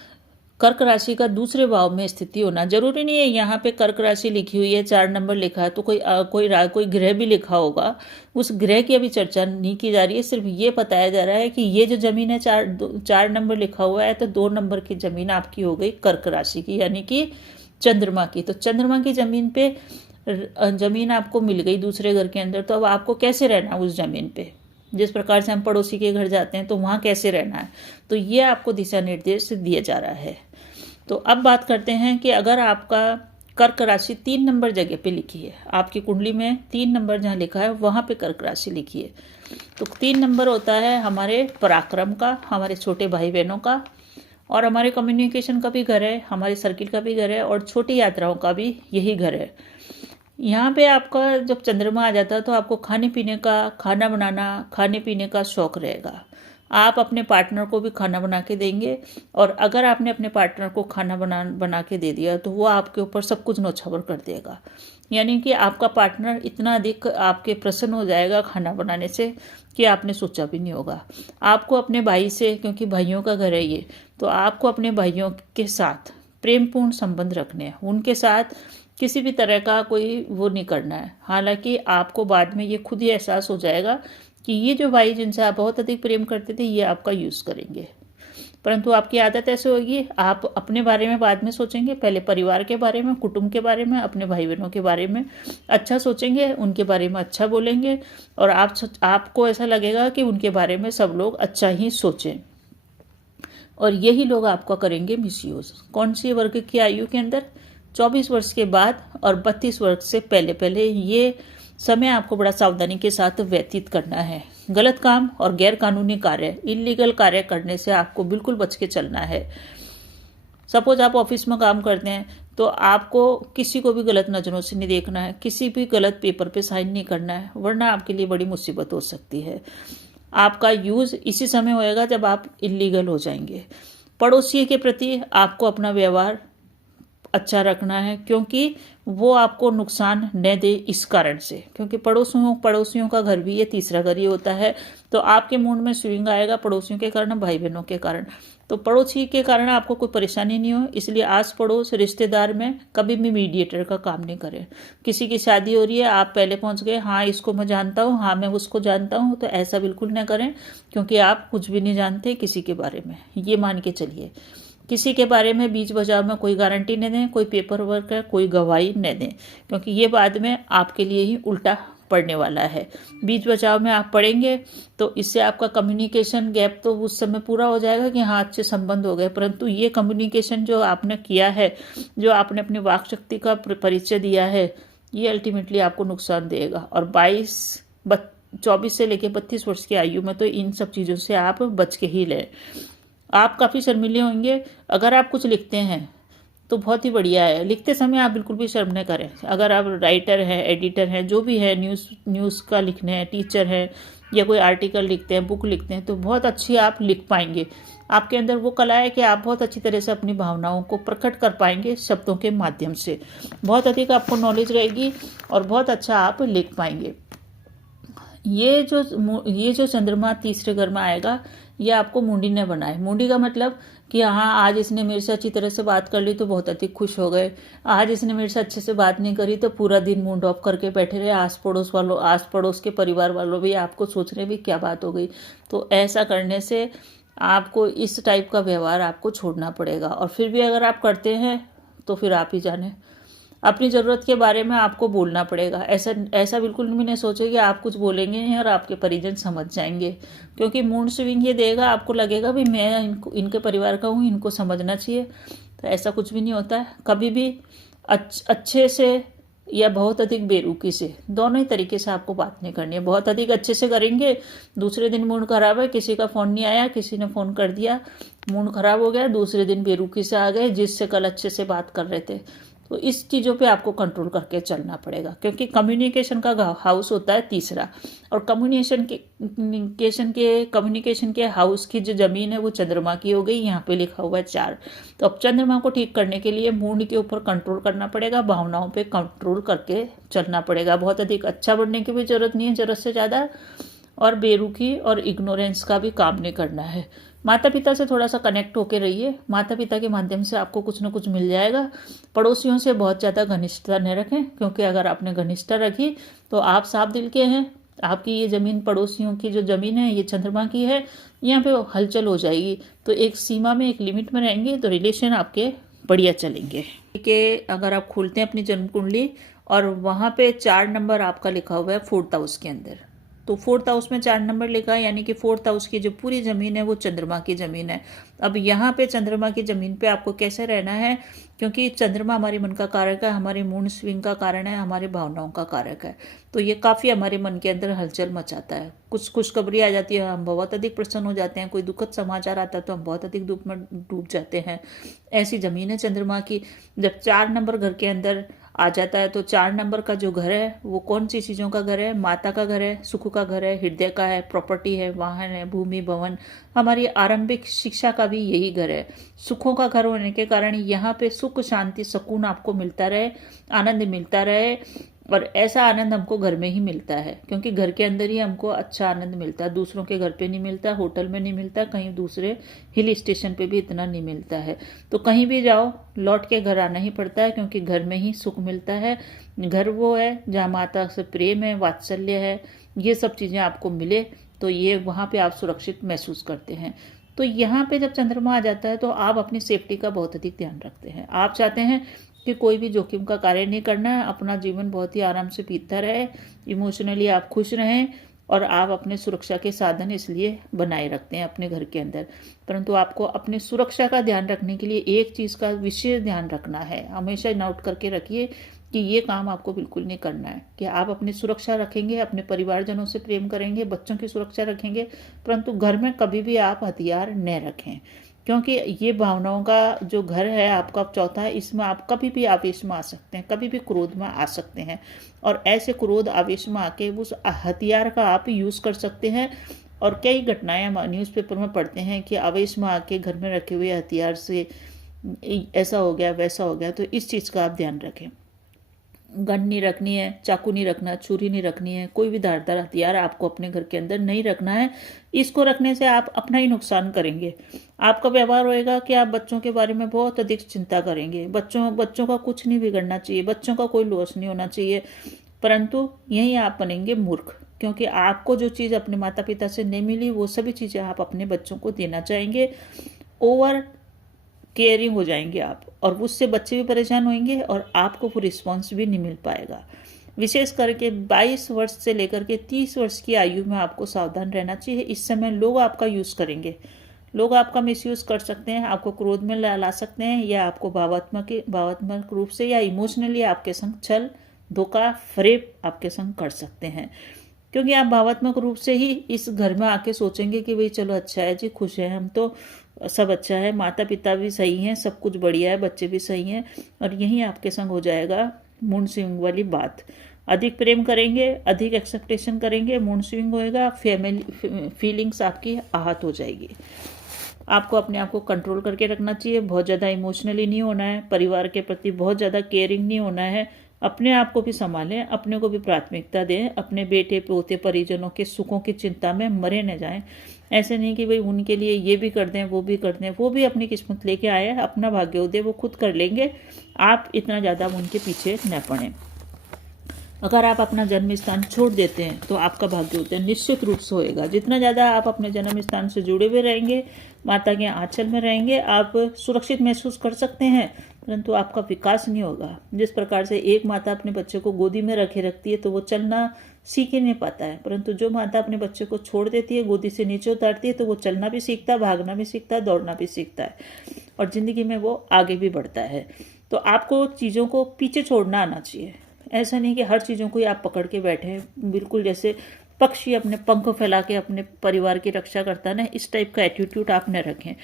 कर्क राशि का दूसरे भाव में स्थिति होना। जरूरी नहीं है यहाँ पे कर्क राशि लिखी हुई है, 4 नंबर लिखा है तो कोई ग्रह भी लिखा होगा, उस ग्रह की अभी चर्चा नहीं की जा रही है। सिर्फ ये बताया जा रहा है कि ये जो जमीन है 4 नंबर लिखा हुआ है, तो 2 नंबर की जमीन आपकी हो गई कर्क राशि की, यानी कि चंद्रमा की। तो चंद्रमा की जमीन पे जमीन आपको मिल गई दूसरे घर के अंदर, तो अब आपको कैसे रहना उस जमीन पे। जिस प्रकार से हम पड़ोसी के घर जाते हैं तो वहाँ कैसे रहना है, तो ये आपको दिशा निर्देश दिया जा रहा है। तो अब बात करते हैं कि अगर आपका कर्क राशि 3 नंबर जगह पे लिखी है, आपकी कुंडली में 3 नंबर जहाँ लिखा है वहाँ पे कर्क राशि लिखी है, तो 3 नंबर होता है हमारे पराक्रम का, हमारे छोटे भाई बहनों का, और हमारे कम्युनिकेशन का भी घर है, हमारे सर्किल का भी घर है, और छोटी यात्राओं का भी यही घर है। यहाँ पे आपका जब चंद्रमा आ जाता है तो आपको खाने पीने का, खाना बनाना, खाने पीने का शौक रहेगा। आप अपने पार्टनर को भी खाना बना के देंगे, और अगर आपने अपने पार्टनर को खाना बना के दे दिया तो वो आपके ऊपर सब कुछ न्यौछावर कर देगा। यानी कि आपका पार्टनर इतना अधिक आपके प्रसन्न हो जाएगा खाना बनाने से कि आपने सोचा भी नहीं होगा। आपको अपने भाई से, क्योंकि भाइयों का घर है ये, तो आपको अपने भाइयों के साथ प्रेमपूर्ण संबंध रखने हैं, उनके साथ किसी भी तरह का कोई वो नहीं करना है। हालांकि आपको बाद में ये खुद ही एहसास हो जाएगा कि ये जो भाई जिनसे आप बहुत अधिक प्रेम करते थे ये आपका यूज़ करेंगे, परंतु आपकी आदत ऐसे होगी, आप अपने बारे में बाद में सोचेंगे, पहले परिवार के बारे में, कुटुंब के बारे में, अपने भाई बहनों के बारे में अच्छा सोचेंगे, उनके बारे में अच्छा बोलेंगे, और आपको ऐसा लगेगा कि उनके बारे में सब लोग अच्छा ही सोचें, और यही लोग आपका करेंगे मिसयूज। कौन सी वर्ग की आयु के अंदर? 24 वर्ष के बाद और 32 वर्ष से पहले पहले ये समय आपको बड़ा सावधानी के साथ व्यतीत करना है। गलत काम और गैर कानूनी कार्य, इलीगल कार्य करने से आपको बिल्कुल बच के चलना है। सपोज आप ऑफिस में काम करते हैं तो आपको किसी को भी गलत नज़रों से नहीं देखना है, किसी भी गलत पेपर पे साइन नहीं करना है, वरना आपके लिए बड़ी मुसीबत हो सकती है। आपका यूज़ इसी समय होएगा जब आप इलीगल हो जाएंगे। पड़ोसी के प्रति आपको अपना व्यवहार अच्छा रखना है, क्योंकि वो आपको नुकसान न दे इस कारण से, क्योंकि पड़ोसियों का घर भी ये तीसरा घर ही होता है। तो आपके मूड में स्विंग आएगा पड़ोसियों के कारण, भाई बहनों के कारण। तो पड़ोसी के कारण आपको कोई परेशानी नहीं हो, इसलिए आस पड़ोस रिश्तेदार में कभी भी मीडिएटर का काम नहीं करें। किसी की शादी हो रही है, आप पहले पहुंच गए, हाँ इसको मैं जानता हूँ, हाँ मैं उसको जानता हूँ, तो ऐसा बिल्कुल न करें, क्योंकि आप कुछ भी नहीं जानते किसी के बारे में, ये मान के चलिए। किसी के बारे में बीच बचाव में कोई गारंटी न दें, कोई पेपर वर्क है, कोई गवाही न दें, क्योंकि ये बाद में आपके लिए ही उल्टा पड़ने वाला है। बीच बचाव में आप पढ़ेंगे तो इससे आपका कम्युनिकेशन गैप तो उस समय पूरा हो जाएगा कि हाँ अच्छे संबंध हो गए, परंतु ये कम्युनिकेशन जो आपने किया है, जो आपने अपनी वाक शक्ति का परिचय दिया है, ये अल्टीमेटली आपको नुकसान देगा। और 24 से लेकर 32 वर्ष की आयु में तो इन सब चीज़ों से आप बच के ही लें। आप काफ़ी शर्मीले होंगे। अगर आप कुछ लिखते हैं तो बहुत ही बढ़िया है, लिखते समय आप बिल्कुल भी शर्म न करें। अगर आप राइटर हैं, एडिटर हैं, जो भी है, न्यूज़ का लिखने हैं, टीचर हैं, या कोई आर्टिकल लिखते हैं, बुक लिखते हैं, तो बहुत अच्छी आप लिख पाएंगे। आपके अंदर वो कला है कि आप बहुत अच्छी तरह से अपनी भावनाओं को प्रकट कर पाएंगे शब्दों के माध्यम से। बहुत अधिक आपको नॉलेज रहेगी और बहुत अच्छा आप लिख पाएंगे। ये जो चंद्रमा तीसरे घर में आएगा, ये आपको मुंडी ने बनाए। मुंडी का मतलब कि हाँ आज इसने मेरे से अच्छी तरह से बात कर ली तो बहुत अधिक खुश हो गए, आज इसने मेरे से अच्छे से बात नहीं करी तो पूरा दिन मूड ऑफ करके बैठे रहे। आस पड़ोस के परिवार वालों भी आपको सोच रहे भी क्या बात हो गई। तो ऐसा करने से आपको इस टाइप का व्यवहार आपको छोड़ना पड़ेगा। और फिर भी अगर आप करते हैं तो फिर आप ही जाने, अपनी ज़रूरत के बारे में आपको बोलना पड़ेगा। ऐसा बिल्कुल भी नहीं सोचे कि आप कुछ बोलेंगे नहीं और आपके परिजन समझ जाएंगे, क्योंकि मूड स्विंग ये देगा, आपको लगेगा भी मैं इनके परिवार का हूँ, इनको समझना चाहिए। तो ऐसा कुछ भी नहीं होता है। कभी भी अच्छे से या बहुत अधिक बेरुखी से, दोनों ही तरीके से आपको बात नहीं करनी है। बहुत अधिक अच्छे से करेंगे, दूसरे दिन मूड खराब है, किसी का फ़ोन नहीं आया, किसी ने फ़ोन कर दिया, मूड खराब हो गया, दूसरे दिन बेरुखी से आ गए जिससे कल अच्छे से बात कर रहे थे। तो इस चीज़ों पे आपको कंट्रोल करके चलना पड़ेगा, क्योंकि कम्युनिकेशन का हाउस होता है तीसरा, और कम्युनिकेशन के हाउस की जो ज़मीन है वो चंद्रमा की हो गई, यहाँ पे लिखा हुआ है 4। तो अब चंद्रमा को ठीक करने के लिए मूड के ऊपर कंट्रोल करना पड़ेगा, भावनाओं पे कंट्रोल करके चलना पड़ेगा। बहुत अधिक अच्छा बनने की भी ज़रूरत नहीं है, ज़रूरत से ज़्यादा, और बेरुखी और इग्नोरेंस का भी काम नहीं करना है। माता पिता से थोड़ा सा कनेक्ट होकर रहिए, माता पिता के माध्यम से आपको कुछ ना कुछ मिल जाएगा। पड़ोसियों से बहुत ज़्यादा घनिष्ठता न रखें, क्योंकि अगर आपने घनिष्ठता रखी तो आप साफ दिल के हैं, आपकी ये ज़मीन, पड़ोसियों की जो ज़मीन है ये चंद्रमा की है, यहाँ पे हलचल हो जाएगी। तो एक सीमा में, एक लिमिट में रहेंगे तो रिलेशन आपके बढ़िया चलेंगे। कि अगर आप खोलते हैं अपनी जन्म कुंडली और वहाँ पे 4 नंबर आपका लिखा हुआ है 4th हाउस के अंदर, तो 4th हाउस में 4 नंबर लिखा है, यानी कि 4th हाउस की जो पूरी ज़मीन है वो चंद्रमा की ज़मीन है। अब यहाँ पे चंद्रमा की ज़मीन पे आपको कैसे रहना है, क्योंकि चंद्रमा हमारे मन का कारक है, हमारे मूड स्विंग का कारण है, हमारी भावनाओं का कारक है। तो ये काफ़ी हमारे मन के अंदर हलचल मचाता है। कुछ खुशखबरी आ जाती है, हम बहुत अधिक प्रसन्न हो जाते हैं, कोई दुखद समाचार आता है तो हम बहुत अधिक दुख में डूब जाते हैं। ऐसी ज़मीन है चंद्रमा की। जब 4 नंबर घर के अंदर आ जाता है तो 4 नंबर का जो घर है वो कौन सी चीज़ों का घर है? माता का घर है, सुख का घर है, हृदय का है, प्रॉपर्टी है, वाहन है, भूमि, भवन, हमारी आरंभिक शिक्षा का भी यही घर है। सुखों का घर होने के कारण यहाँ पे सुख, शांति, सुकून आपको मिलता रहे, आनंद मिलता रहे, और ऐसा आनंद हमको घर में ही मिलता है, क्योंकि घर के अंदर ही हमको अच्छा आनंद मिलता है। दूसरों के घर पे नहीं मिलता, होटल में नहीं मिलता, कहीं दूसरे हिल स्टेशन पे भी इतना नहीं मिलता है। तो कहीं भी जाओ लौट के घर आना ही पड़ता है, क्योंकि घर में ही सुख मिलता है। घर वो है जहाँ माता से प्रेम है, वात्सल्य है, ये सब चीज़ें आपको मिले तो ये वहाँ पे आप सुरक्षित महसूस करते हैं। तो यहाँ पे जब चंद्रमा आ जाता है तो आप अपनी सेफ्टी का बहुत अधिक ध्यान रखते हैं। आप चाहते हैं कि कोई भी जोखिम का कार्य नहीं करना है, अपना जीवन बहुत ही आराम से बीतता रहे, इमोशनली आप खुश रहें, और आप अपने सुरक्षा के साधन इसलिए बनाए रखते हैं अपने घर के अंदर। परंतु आपको अपनी सुरक्षा का ध्यान रखने के लिए एक चीज़ का विशेष ध्यान रखना है, हमेशा नोट करके रखिए कि ये काम आपको बिल्कुल नहीं करना है, कि आप अपनी सुरक्षा रखेंगे, अपने परिवारजनों से प्रेम करेंगे, बच्चों की सुरक्षा रखेंगे, परंतु घर में कभी भी आप हथियार न रखें, क्योंकि ये भावनाओं का जो घर है आपका 4था है, इसमें आप कभी भी आवेश में आ सकते हैं, कभी भी क्रोध में आ सकते हैं, और ऐसे क्रोध आवेश में आके उस हथियार का आप यूज़ कर सकते हैं। और कई घटनाएं हम न्यूज़पेपर में पढ़ते हैं कि आवेश में आके घर में रखे हुए हथियार से ऐसा हो गया, वैसा हो गया। तो इस चीज़ का आप ध्यान रखें। गन नहीं रखनी है, चाकू नहीं रखना, छुरी नहीं रखनी है, कोई भी धारदार हथियार आपको अपने घर के अंदर नहीं रखना है। इसको रखने से आप अपना ही नुकसान करेंगे। आपका व्यवहार होएगा कि आप बच्चों के बारे में बहुत अधिक चिंता करेंगे, बच्चों का कुछ नहीं बिगड़ना चाहिए, बच्चों का कोई लॉस नहीं होना चाहिए, परंतु यहीं आप बनेंगे मूर्ख, क्योंकि आपको जो चीज़ अपने माता पिता से नहीं मिली वो सभी चीज़ें आप अपने बच्चों को देना चाहेंगे। ओवर केयरिंग हो जाएंगे आप, और उससे बच्चे भी परेशान होंगे और आपको वो रिस्पॉन्स भी नहीं मिल पाएगा। विशेष करके 22 वर्ष से लेकर के 30 वर्ष की आयु में आपको सावधान रहना चाहिए। इस समय लोग आपका यूज़ करेंगे, लोग आपका मिसयूज़ कर सकते हैं, आपको क्रोध में ला सकते हैं, या आपको भावात्मक रूप से या इमोशनली आपके संग छल, धोखा, फरेब आपके संग कर सकते हैं, क्योंकि आप भावात्मक रूप से ही इस घर में आके सोचेंगे कि भाई चलो अच्छा है जी, खुश है हम, तो सब अच्छा है, माता पिता भी सही हैं, सब कुछ बढ़िया है, बच्चे भी सही हैं, और यही आपके संग हो जाएगा मूड स्विंग वाली बात। अधिक प्रेम करेंगे, अधिक एक्सेप्टेशन करेंगे, मूड स्विंग होएगा, फैमिली फीलिंग्स आपकी आहत हो जाएगी। आपको अपने आप को कंट्रोल करके रखना चाहिए, बहुत ज़्यादा इमोशनली नहीं होना है, परिवार के प्रति बहुत ज़्यादा केयरिंग नहीं होना है, अपने आप को भी संभालें, अपने को भी प्राथमिकता दें, अपने बेटे पोते परिजनों के सुखों की चिंता में मरे न जाएं। ऐसे नहीं कि भाई उनके लिए ये भी कर दें, वो भी कर दें, वो भी अपनी किस्मत लेके आए, अपना भाग्योदय वो खुद कर लेंगे, आप इतना ज़्यादा उनके पीछे न पड़ें। अगर आप अपना जन्म स्थान छोड़ देते हैं तो आपका भाग्योदय निश्चित रूप से होएगा। जितना ज़्यादा आप अपने जन्म स्थान से जुड़े हुए रहेंगे, माता के आंचल में रहेंगे, आप सुरक्षित महसूस कर सकते हैं, परंतु आपका विकास नहीं होगा। जिस प्रकार से एक माता अपने बच्चे को गोदी में रखे रखती है तो वो चलना सीख ही नहीं पाता है, परंतु जो माता अपने बच्चे को छोड़ देती है, गोदी से नीचे उतारती है, तो वो चलना भी सीखता है, भागना भी सीखता है, दौड़ना भी सीखता है, और ज़िंदगी में वो आगे भी बढ़ता है। तो आपको चीज़ों को पीछे छोड़ना आना चाहिए। ऐसा नहीं कि हर चीज़ों को ही आप पकड़ के बैठे हैं, बिल्कुल जैसे पक्षी अपने पंख फैला के अपने परिवार की रक्षा करता है ना, इस टाइप का एटीट्यूड आप न रखें।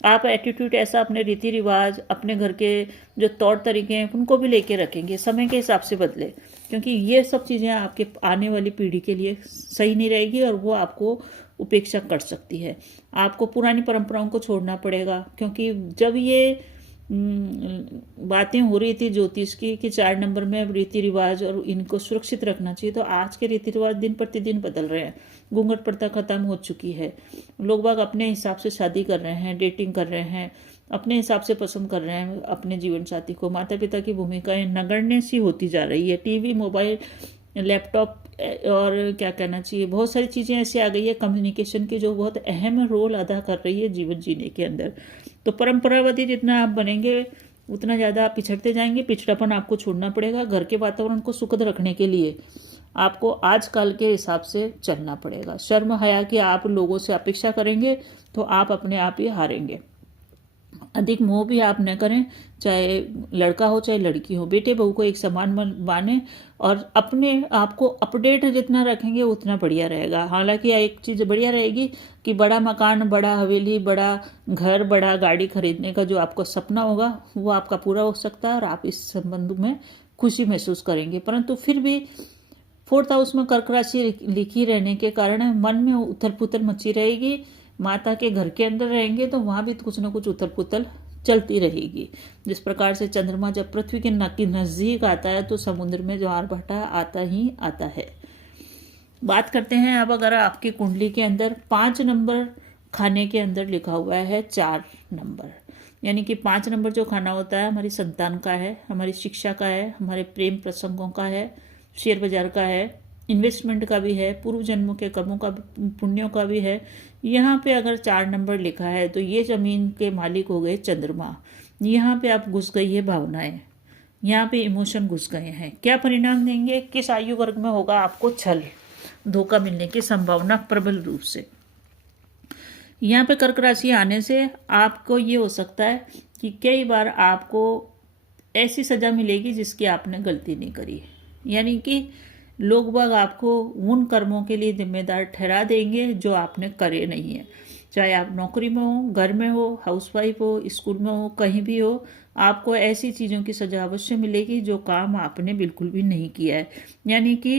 आप एटीट्यूड ऐसा अपने रीति रिवाज, अपने घर के जो तौर तरीके हैं उनको भी लेके रखेंगे, समय के हिसाब से बदले, क्योंकि ये सब चीज़ें आपके आने वाली पीढ़ी के लिए सही नहीं रहेगी और वो आपको उपेक्षा कर सकती है। आपको पुरानी परंपराओं को छोड़ना पड़ेगा, क्योंकि जब ये बातें हो रही थी ज्योतिष की कि 4 नंबर में रीति रिवाज और इनको सुरक्षित रखना चाहिए, तो आज के रीति रिवाज दिन प्रतिदिन बदल रहे हैं। घूंघट प्रथा खत्म हो चुकी है, लोग बाग अपने हिसाब से शादी कर रहे हैं, डेटिंग कर रहे हैं, अपने हिसाब से पसंद कर रहे हैं अपने जीवन साथी को। माता पिता की भूमिकाएं नगण्य सी होती जा रही है। टीवी, मोबाइल, लैपटॉप और क्या कहना चाहिए, बहुत सारी चीज़ें ऐसी आ गई है कम्युनिकेशन की जो बहुत अहम रोल अदा कर रही है जीवन जीने के अंदर। तो परंपरावादी जितना आप बनेंगे उतना ज़्यादा आप पिछड़ते जाएंगे। पिछड़ापन आपको छोड़ना पड़ेगा। घर के वातावरण को सुखद रखने के लिए आपको आजकल के हिसाब से चलना पड़ेगा। शर्म हया कि आप लोगों से अपेक्षा करेंगे तो आप अपने आप ही हारेंगे। अधिक मोह भी आप न करें, चाहे लड़का हो चाहे लड़की हो, बेटे बहू को एक समान माने और अपने आप को अपडेट जितना रखेंगे उतना बढ़िया रहेगा। हालांकि एक चीज़ बढ़िया रहेगी कि बड़ा मकान, बड़ा हवेली, बड़ा घर, बड़ा गाड़ी खरीदने का जो आपका सपना होगा वो आपका पूरा हो सकता है और आप इस संबंध में खुशी महसूस करेंगे। परंतु फिर भी 4th हाउस में कर्क राशि लिखी रहने के कारण मन में उथल पुथल मची रहेगी। माता के घर के अंदर रहेंगे तो वहाँ भी कुछ ना कुछ उथल पुथल चलती रहेगी। जिस प्रकार से चंद्रमा जब पृथ्वी के नज़दीक आता है तो समुद्र में ज्वार भाटा आता ही आता है। बात करते हैं अब अगर आपकी कुंडली के अंदर 5 नंबर खाने के अंदर लिखा हुआ है 4 नंबर, यानी कि 5 नंबर जो खाना होता है हमारी संतान का है, हमारी शिक्षा का है, हमारे प्रेम प्रसंगों का है, शेयर बाजार का है, इन्वेस्टमेंट का भी है, पूर्व जन्मों के कर्मों का, पुण्यों का भी है। यहाँ पे अगर 4 नंबर लिखा है तो ये जमीन के मालिक हो गए चंद्रमा। यहाँ पे आप घुस गई है भावनाएं, यहाँ पे इमोशन घुस गए हैं। क्या परिणाम देंगे, किस आयु वर्ग में होगा आपको छल धोखा मिलने की संभावना प्रबल रूप से। यहाँ पे कर्क राशि आने से आपको ये हो सकता है कि कई बार आपको ऐसी सजा मिलेगी जिसकी आपने गलती नहीं करी, यानी कि लोग बाग आपको उन कर्मों के लिए जिम्मेदार ठहरा देंगे जो आपने करे नहीं है। चाहे आप नौकरी में हो, घर में हो, हाउसवाइफ हो, स्कूल में हो, कहीं भी हो, आपको ऐसी चीज़ों की सजा अवश्य मिलेगी जो काम आपने बिल्कुल भी नहीं किया है। यानी कि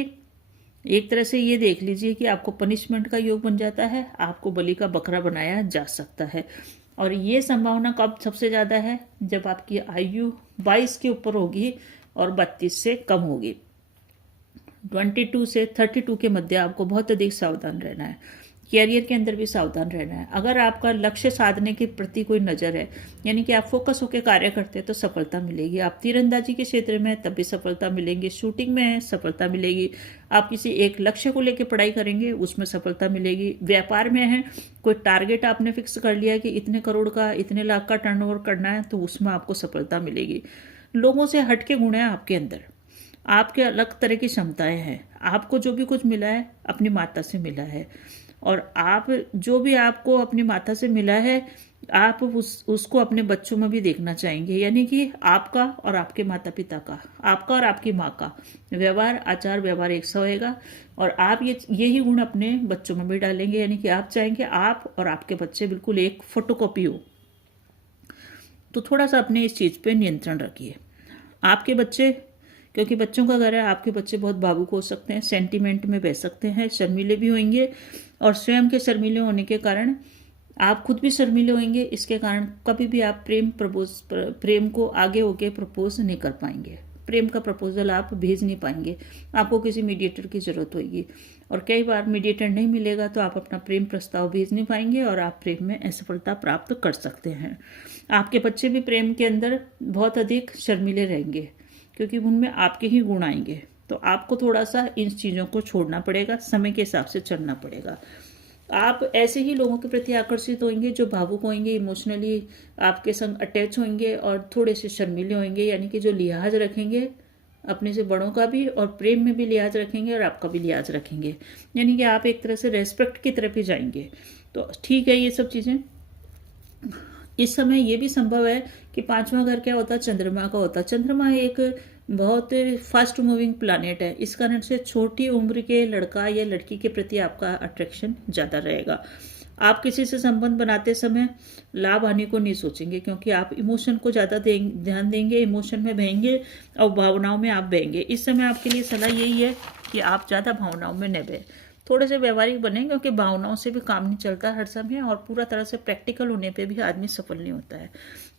एक तरह से ये देख लीजिए कि आपको पनिशमेंट का योग बन जाता है, आपको बलि का बकरा बनाया जा सकता है। और ये संभावना कब सबसे ज़्यादा है, जब आपकी आयु 22 के ऊपर होगी और 32 से कम होगी। 22 से 32 के मध्य आपको बहुत अधिक सावधान रहना है। कैरियर के अंदर भी सावधान रहना है। अगर आपका लक्ष्य साधने के प्रति कोई नज़र है, यानी कि आप फोकस होकर कार्य करते हैं तो सफलता मिलेगी। आप तीरंदाजी के क्षेत्र में तब भी सफलता मिलेगी, शूटिंग में है सफलता मिलेगी, आप किसी एक लक्ष्य को लेकर पढ़ाई करेंगे उसमें सफलता मिलेगी। व्यापार में है, कोई टारगेट आपने फिक्स कर लिया कि इतने करोड़ का, इतने लाख का टर्नओवर करना है, तो उसमें आपको सफलता मिलेगी। लोगों से हटके गुण है आपके अंदर, आपके अलग तरह की क्षमताएं हैं। आपको जो भी कुछ मिला है अपनी माता से मिला है, और आप जो भी आपको अपनी माता से मिला है आप उसको अपने बच्चों में भी देखना चाहेंगे। यानी कि आपका और आपके माता पिता का, आपका और आपकी माँ का व्यवहार, आचार व्यवहार एक सा होएगा, और आप यही गुण अपने बच्चों में भी डालेंगे। यानी कि आप चाहेंगे आप और आपके बच्चे बिल्कुल एक फोटोकॉपी हो। तो थोड़ा सा अपने इस चीज़ पे नियंत्रण रखिए। आपके बच्चे, क्योंकि बच्चों का घर है, आपके बच्चे बहुत भावुक हो सकते हैं, सेंटीमेंट में बह सकते हैं, शर्मीले भी होंगे, और स्वयं के शर्मीले होने के कारण आप खुद भी शर्मीले होंगे। इसके कारण कभी भी आप प्रेम को आगे होके प्रपोज नहीं कर पाएंगे, प्रेम का प्रपोजल आप भेज नहीं पाएंगे। आपको किसी मीडिएटर की जरूरत होगी, और कई बार मीडिएटर नहीं मिलेगा तो आप अपना प्रेम प्रस्ताव भेज नहीं पाएंगे और आप प्रेम में असफलता प्राप्त कर सकते हैं। आपके बच्चे भी प्रेम के अंदर बहुत अधिक शर्मीले रहेंगे, क्योंकि उनमें आपके ही गुण आएंगे। तो आपको थोड़ा सा इन चीज़ों को छोड़ना पड़ेगा, समय के हिसाब से चलना पड़ेगा। आप ऐसे ही लोगों के प्रति आकर्षित होंगे जो भावुक होंगे, इमोशनली आपके संग अटैच होंगे और थोड़े से शर्मीले होंगे, यानी कि जो लिहाज रखेंगे अपने से बड़ों का भी, और प्रेम में भी लिहाज रखेंगे और आपका भी लिहाज रखेंगे। यानी कि आप एक तरह से रेस्पेक्ट की तरफ ही जाएंगे। तो ठीक है, ये सब चीज़ें इस समय ये भी संभव है कि 5वां घर क्या होता है, चंद्रमा का होता है। चंद्रमा एक बहुत फास्ट मूविंग प्लानेट है, इस कारण से छोटी उम्र के लड़का या लड़की के प्रति आपका अट्रैक्शन ज़्यादा रहेगा। आप किसी से संबंध बनाते समय लाभ हानि को नहीं सोचेंगे, क्योंकि आप इमोशन को ज़्यादा ध्यान देंगे, इमोशन में बहेंगे और भावनाओं में आप बहेंगे। इस समय आपके लिए सलाह यही है कि आप ज़्यादा भावनाओं में न बहें, थोड़े से व्यवहारिक बने, क्योंकि भावनाओं से भी काम नहीं चलता हर समय, और पूरा तरह से प्रैक्टिकल होने पे भी आदमी सफल नहीं होता है।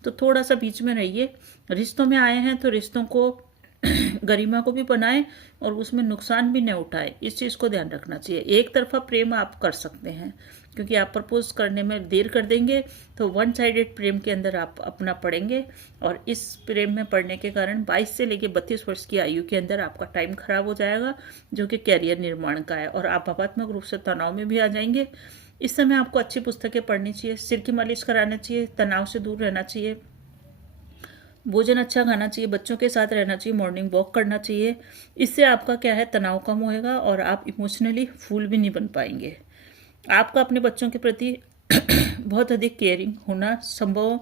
तो थोड़ा सा बीच में रहिए। रिश्तों में आए हैं तो रिश्तों को गरिमा को भी बनाएं और उसमें नुकसान भी न उठाएं, इस चीज़ को ध्यान रखना चाहिए। एक तरफा प्रेम आप कर सकते हैं, क्योंकि आप प्रपोज करने में देर कर देंगे तो वन साइडेड प्रेम के अंदर आप अपना पड़ेंगे, और इस प्रेम में पड़ने के कारण 22 से लेकर 32 वर्ष की आयु के अंदर आपका टाइम खराब हो जाएगा, जो कि कैरियर निर्माण का है, और आप भावनात्मक रूप से तनाव में भी आ जाएंगे। इस समय आपको अच्छी पुस्तकें पढ़नी चाहिए, सिर की मालिश कराना चाहिए, तनाव से दूर रहना चाहिए, भोजन अच्छा खाना चाहिए, बच्चों के साथ रहना चाहिए, मॉर्निंग वॉक करना चाहिए। इससे आपका क्या है, तनाव कम होएगा और आप इमोशनली फूल भी नहीं बन पाएंगे। आपका अपने बच्चों के प्रति बहुत अधिक केयरिंग होना संभव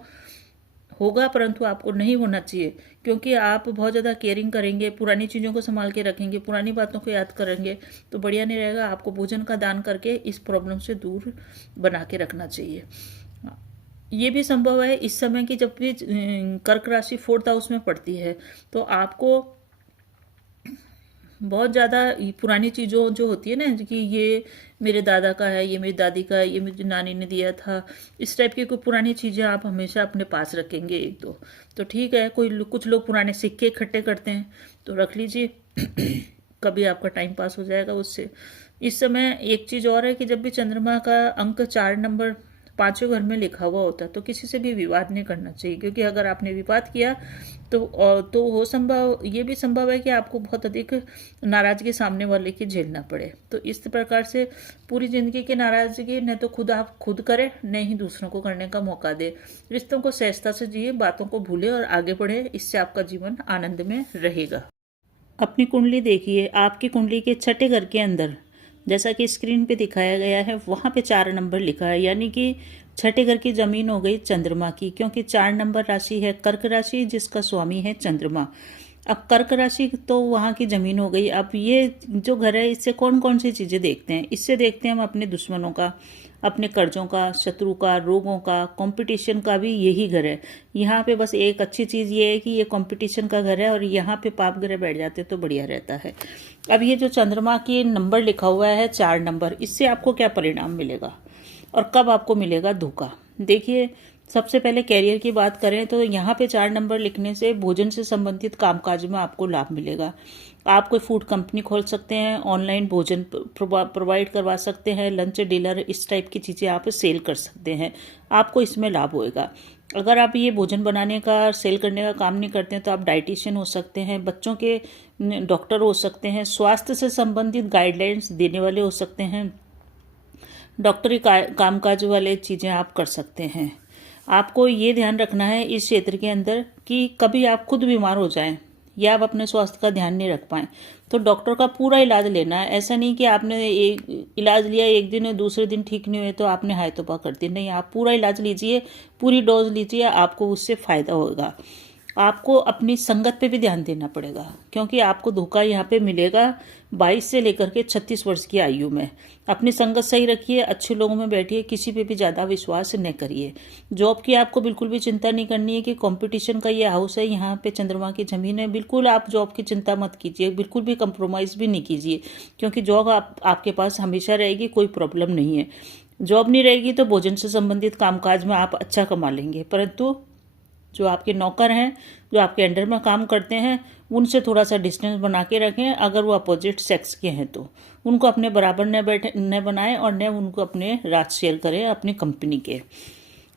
होगा, परंतु आपको नहीं होना चाहिए, क्योंकि आप बहुत ज़्यादा केयरिंग करेंगे, पुरानी चीज़ों को संभाल के रखेंगे, पुरानी बातों को याद करेंगे तो बढ़िया नहीं रहेगा। आपको भोजन का दान करके इस प्रॉब्लम से दूर बना के रखना चाहिए। ये भी संभव है इस समय की जब भी कर्क राशि 4th हाउस में पड़ती है तो आपको बहुत ज़्यादा पुरानी चीज़ों जो होती है ना, कि ये मेरे दादा का है, ये मेरी दादी का है, ये मुझे नानी ने दिया था, इस टाइप की कोई पुरानी चीज़ें आप हमेशा अपने पास रखेंगे एक दो, तो ठीक है। कुछ लोग पुराने सिक्के इकट्ठे करते हैं तो रख लीजिए कभी आपका टाइम पास हो जाएगा उससे। इस समय एक चीज़ और है कि जब भी चंद्रमा का अंक 4 नंबर 5वें घर में लिखा हुआ होता है तो किसी से भी विवाद नहीं करना चाहिए, क्योंकि अगर आपने विवाद किया तो ये भी संभव है कि आपको बहुत अधिक नाराजगी सामने वाले की झेलना पड़े। तो इस प्रकार से पूरी जिंदगी की नाराजगी न तो आप खुद करें, न ही दूसरों को करने का मौका दे। रिश्तों को सहजता से जिए, बातों को भूले और आगे बढ़े, इससे आपका जीवन आनंद में रहेगा। अपनी कुंडली देखिए, आपकी कुंडली के 6ठे घर के अंदर जैसा कि स्क्रीन पे दिखाया गया है वहाँ पे 4 नंबर लिखा है, यानी कि 6ठे घर की जमीन हो गई चंद्रमा की, क्योंकि 4 नंबर राशि है कर्क राशि, जिसका स्वामी है चंद्रमा। अब कर्क राशि तो वहाँ की जमीन हो गई। अब ये जो घर है इससे कौन कौन सी चीज़ें देखते हैं, इससे देखते हैं हम अपने दुश्मनों का, अपने कर्जों का, शत्रु का, रोगों का, कंपटीशन का भी यही घर है। यहाँ पे बस एक अच्छी चीज़ ये है कि ये कंपटीशन का घर है और यहाँ पे पाप ग्रह बैठ जाते तो बढ़िया रहता है। अब ये जो चंद्रमा की नंबर लिखा हुआ है 4 नंबर, इससे आपको क्या परिणाम मिलेगा और कब आपको मिलेगा धोखा। देखिए, सबसे पहले कैरियर की बात करें तो यहाँ पे 4 नंबर लिखने से भोजन से संबंधित कामकाज में आपको लाभ मिलेगा। आप कोई फूड कंपनी खोल सकते हैं, ऑनलाइन भोजन प्रोवाइड करवा सकते हैं, लंच डिनर इस टाइप की चीज़ें आप सेल कर सकते हैं, आपको इसमें लाभ होएगा। अगर आप ये भोजन बनाने का सेल करने का काम नहीं करते हैं तो आप डाइटिशियन हो सकते हैं, बच्चों के डॉक्टर हो सकते हैं, स्वास्थ्य से संबंधित गाइडलाइंस देने वाले हो सकते हैं, डॉक्टरी कामकाज वाले चीज़ें आप कर सकते हैं। आपको ये ध्यान रखना है इस क्षेत्र के अंदर कि कभी आप खुद बीमार हो जाएं या आप अपने स्वास्थ्य का ध्यान नहीं रख पाएं तो डॉक्टर का पूरा इलाज लेना है। ऐसा नहीं कि आपने एक इलाज लिया एक दिन और दूसरे दिन ठीक नहीं हुए तो आपने हाय तौबा कर दी, नहीं, आप पूरा इलाज लीजिए, पूरी डोज लीजिए, आपको उससे फ़ायदा होगा। आपको अपनी संगत पे भी ध्यान देना पड़ेगा, क्योंकि आपको धोखा यहाँ पे मिलेगा 22 से लेकर के 36 वर्ष की आयु में। अपनी संगत सही रखिए, अच्छे लोगों में बैठिए, किसी पे भी ज़्यादा विश्वास न करिए। जॉब की आपको बिल्कुल भी चिंता नहीं करनी है कि कंपटीशन का ये हाउस है, यहाँ पे चंद्रमा की ज़मीन है, बिल्कुल आप जॉब की चिंता मत कीजिए, बिल्कुल भी कंप्रोमाइज़ भी नहीं कीजिए, क्योंकि जॉब आपके पास हमेशा रहेगी, कोई प्रॉब्लम नहीं है। जॉब नहीं रहेगी तो भोजन से संबंधित कामकाज में आप अच्छा कमा लेंगे, परंतु जो आपके नौकर हैं, जो आपके अंडर में काम करते हैं, उनसे थोड़ा सा डिस्टेंस बना के रखें। अगर वो अपोजिट सेक्स के हैं तो उनको अपने बराबर न बनाएं और न उनको अपने राज शेयर करें अपनी कंपनी के।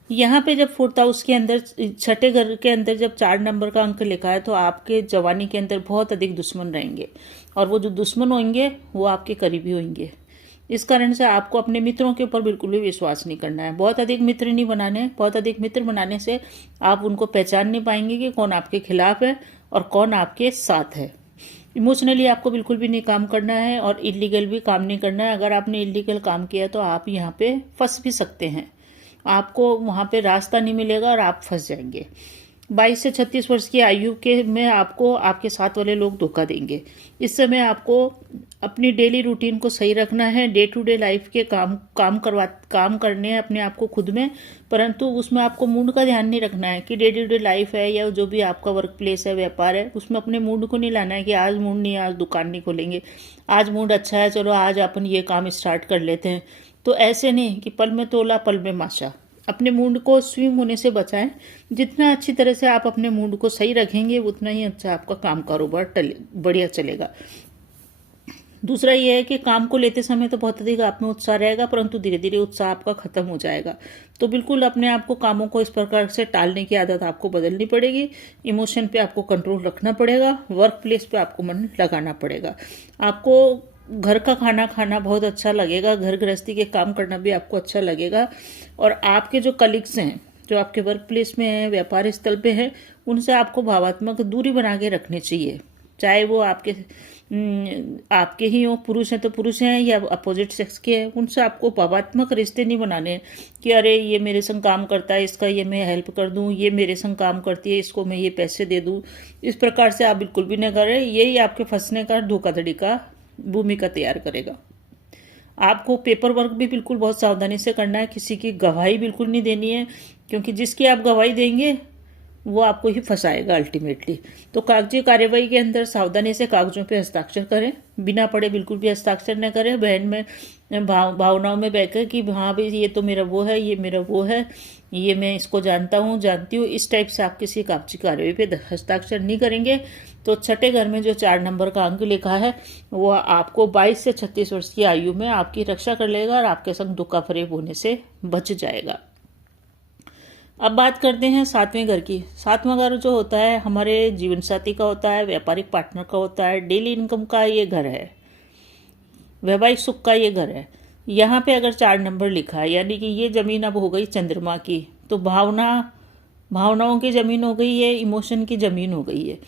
यहाँ पे जब 4th हाउस के अंदर 6ठे घर के अंदर जब 4 नंबर का अंक लिखा है तो आपके जवानी के अंदर बहुत अधिक दुश्मन रहेंगे, और वो जो दुश्मन होंगे वो आपके करीबी होंगे। इस कारण से आपको अपने मित्रों के ऊपर बिल्कुल भी विश्वास नहीं करना है। बहुत अधिक मित्र नहीं बनाने, बहुत अधिक मित्र बनाने से आप उनको पहचान नहीं पाएंगे कि कौन आपके खिलाफ है और कौन आपके साथ है। इमोशनली आपको बिल्कुल भी नहीं काम करना है और इलीगल भी काम नहीं करना है। अगर आपने इलीगल काम किया तो आप यहाँ पे फंस भी सकते हैं, आपको वहाँ पे रास्ता नहीं मिलेगा और आप फंस जाएंगे। 22 से 36 वर्ष की आयु के में आपको आपके साथ वाले लोग धोखा देंगे। इस समय आपको अपनी डेली रूटीन को सही रखना है, डे टू डे लाइफ के काम करने हैं अपने आप को खुद में, परंतु उसमें आपको मूड का ध्यान नहीं रखना है कि डे टू डे लाइफ है या जो भी आपका वर्क प्लेस है, व्यापार है, उसमें अपने मूड को नहीं लाना है कि आज मूड नहीं है, आज दुकान नहीं खोलेंगे, आज मूड अच्छा है, चलो आज अपन ये काम स्टार्ट कर लेते हैं। तो ऐसे नहीं कि पल में तोला पल में माशा। अपने मूड को स्विंग होने से बचाएं। जितना अच्छी तरह से आप अपने मूड को सही रखेंगे उतना ही अच्छा आपका काम कारोबार बढ़िया चलेगा। दूसरा ये है कि काम को लेते समय तो बहुत अधिक आप में उत्साह रहेगा, परंतु धीरे धीरे उत्साह आपका खत्म हो जाएगा। तो बिल्कुल अपने आप को कामों को इस प्रकार से टालने की आदत आपको बदलनी पड़ेगी। इमोशन पे आपको कंट्रोल रखना पड़ेगा, वर्क प्लेस पे आपको मन लगाना पड़ेगा। आपको घर का खाना खाना बहुत अच्छा लगेगा, घर गृहस्थी के काम करना भी आपको अच्छा लगेगा। और आपके जो कलीग्स हैं, जो आपके वर्क प्लेस में हैं, व्यापार स्थल पे हैं, उनसे आपको भावात्मक दूरी बना के रखनी चाहिए। चाहे वो आपके ही हो, पुरुष हैं तो पुरुष हैं या अपोजिट सेक्स के हैं, उनसे आपको भावात्मक रिश्ते नहीं बनाने कि अरे ये मेरे संग काम करता है, इसका ये मैं हेल्प कर दूं, ये मेरे संग काम करती है, इसको मैं ये पैसे दे दूं। इस प्रकार से आप बिल्कुल भी नहीं करें, यही आपके फंसने का, धोखाधड़ी का भूमिका तैयार करेगा। आपको पेपर वर्क भी बिल्कुल बहुत सावधानी से करना है, किसी की गवाही बिल्कुल नहीं देनी है, क्योंकि जिसकी आप गवाही देंगे वो आपको ही फंसाएगा अल्टीमेटली। तो कागजी कार्यवाही के अंदर सावधानी से कागजों पे हस्ताक्षर करें, बिना पढ़े बिल्कुल भी हस्ताक्षर न करें। बहन में भावनाओं में बहकर कि हाँ भाई ये तो मेरा वो है, ये मेरा वो है, ये मैं इसको जानता हूँ, जानती हूँ, इस टाइप से आप किसी कागजी कार्यवाही पे हस्ताक्षर नहीं करेंगे तो छठे घर में जो 4 नंबर का अंक लिखा है वो आपको 22 से 36 वर्ष की आयु में आपकी रक्षा कर लेगा और आपके संग धोखा फरेब होने से बच जाएगा। अब बात करते हैं 7वें घर की। 7वां घर जो होता है हमारे जीवन साथी का होता है, व्यापारिक पार्टनर का होता है, डेली इनकम का ये घर है, वैवाहिक सुख का ये घर है। यहाँ पे अगर 4 नंबर लिखा है यानी कि ये जमीन अब हो गई चंद्रमा की, तो भावनाओं की जमीन हो गई है, इमोशन की जमीन हो गई है।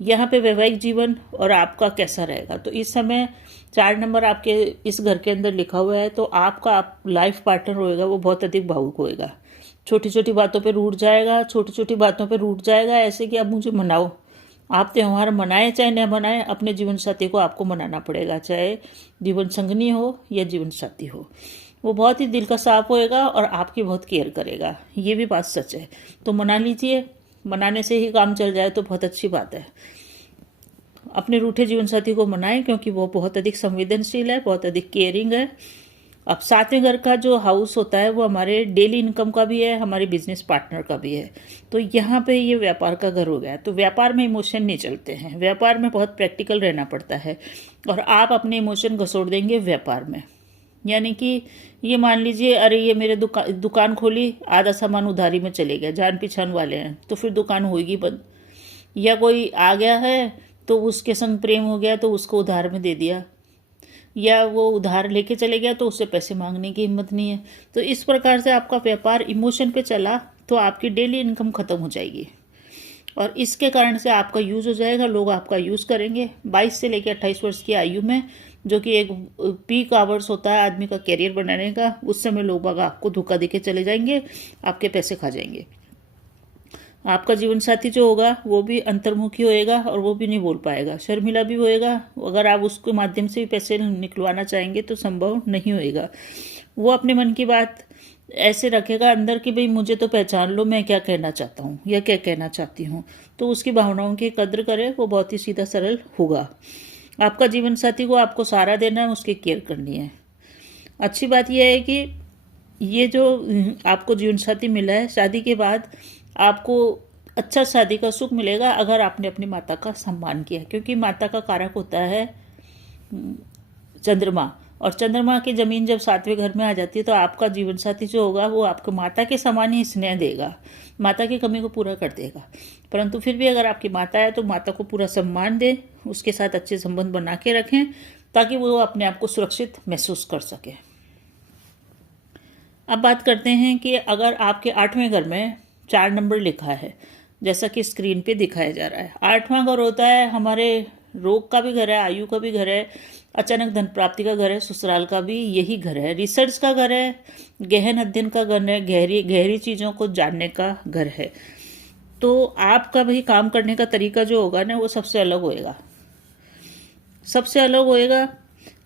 यहाँ पे वैवाहिक जीवन और आपका कैसा रहेगा, तो इस समय 4 नंबर आपके इस घर के अंदर लिखा हुआ है, तो आपका लाइफ पार्टनर होएगा वो बहुत अधिक भावुक होएगा, छोटी छोटी बातों पे रूठ जाएगा, छोटी छोटी बातों पे रूठ जाएगा, ऐसे कि अब मुझे मनाओ। आप त्यौहार मनाएं चाहे न मनाएं, अपने जीवन साथी को आपको मनाना पड़ेगा, चाहे जीवन संगनी हो या जीवन साथी हो। वो बहुत ही दिल का साफ होएगा और आपकी बहुत केयर करेगा, ये भी बात सच है। तो मना लीजिए, मनाने से ही काम चल जाए तो बहुत अच्छी बात है। अपने रूठे जीवन साथी को मनाएं, क्योंकि वो बहुत अधिक संवेदनशील है, बहुत अधिक केयरिंग है। अब 7वें घर का जो हाउस होता है वो हमारे डेली इनकम का भी है, हमारे बिजनेस पार्टनर का भी है। तो यहाँ पे ये व्यापार का घर हो गया। तो व्यापार में इमोशन नहीं चलते हैं, व्यापार में बहुत प्रैक्टिकल रहना पड़ता है, और आप अपने इमोशन घसोड़ देंगे व्यापार में। यानी कि ये मान लीजिए अरे ये मेरे दुकान खोली, आधा सामान उधारी में चले गया, जान पहचान वाले हैं, तो फिर दुकान होगी बंद। या कोई आ गया है तो उसके संग प्रेम हो गया तो उसको उधार में दे दिया, या वो उधार लेके चले गया तो उससे पैसे मांगने की हिम्मत नहीं है। तो इस प्रकार से आपका व्यापार इमोशन पे चला तो आपकी डेली इनकम खत्म हो जाएगी, और इसके कारण से आपका यूज़ हो जाएगा, लोग आपका यूज़ करेंगे। 22 से लेकर 28 वर्ष की आयु में, जो कि एक पीक आवर्स होता है आदमी का कैरियर बनाने का, उस समय लोग बाग आपको धोखा देके चले जाएंगे, आपके पैसे खा जाएंगे। आपका जीवन साथी जो होगा वो भी अंतर्मुखी होएगा और वो भी नहीं बोल पाएगा, शर्मिला भी होएगा। अगर आप उसके माध्यम से भी पैसे निकलवाना चाहेंगे तो संभव नहीं होएगा। वो अपने मन की बात ऐसे रखेगा अंदर कि भाई मुझे तो पहचान लो, मैं क्या कहना चाहता हूँ या क्या कहना चाहती हूँ। तो उसकी भावनाओं की कद्र करे, वो बहुत ही सीधा सरल होगा। आपका जीवन साथी को आपको सहारा देना है, उसकी केयर करनी है। अच्छी बात यह है कि ये जो आपको जीवन साथी मिला है, शादी के बाद आपको अच्छा शादी का सुख मिलेगा अगर आपने अपनी माता का सम्मान किया, क्योंकि माता का कारक होता है चंद्रमा, और चंद्रमा की जमीन जब 7वें घर में आ जाती है तो आपका जीवन साथी जो होगा वो आपको माता के समान ही स्नेह देगा, माता की कमी को पूरा कर देगा। परंतु फिर भी अगर आपकी माता है तो माता को पूरा सम्मान दें, उसके साथ अच्छे संबंध बना के रखें, ताकि वो अपने आप को सुरक्षित महसूस कर सके। अब बात करते हैं कि अगर आपके 8वें घर में 4 नंबर लिखा है, जैसा कि स्क्रीन पे दिखाया जा रहा है। 8वां घर होता है हमारे रोग का भी घर है, आयु का भी घर है, अचानक धन प्राप्ति का घर है, ससुराल का भी यही घर है, रिसर्च का घर है, गहन अध्ययन का घर है, गहरी चीज़ों को जानने का घर है। तो आपका भाई काम करने का तरीका जो होगा ना वो सबसे अलग होएगा, सबसे अलग होएगा।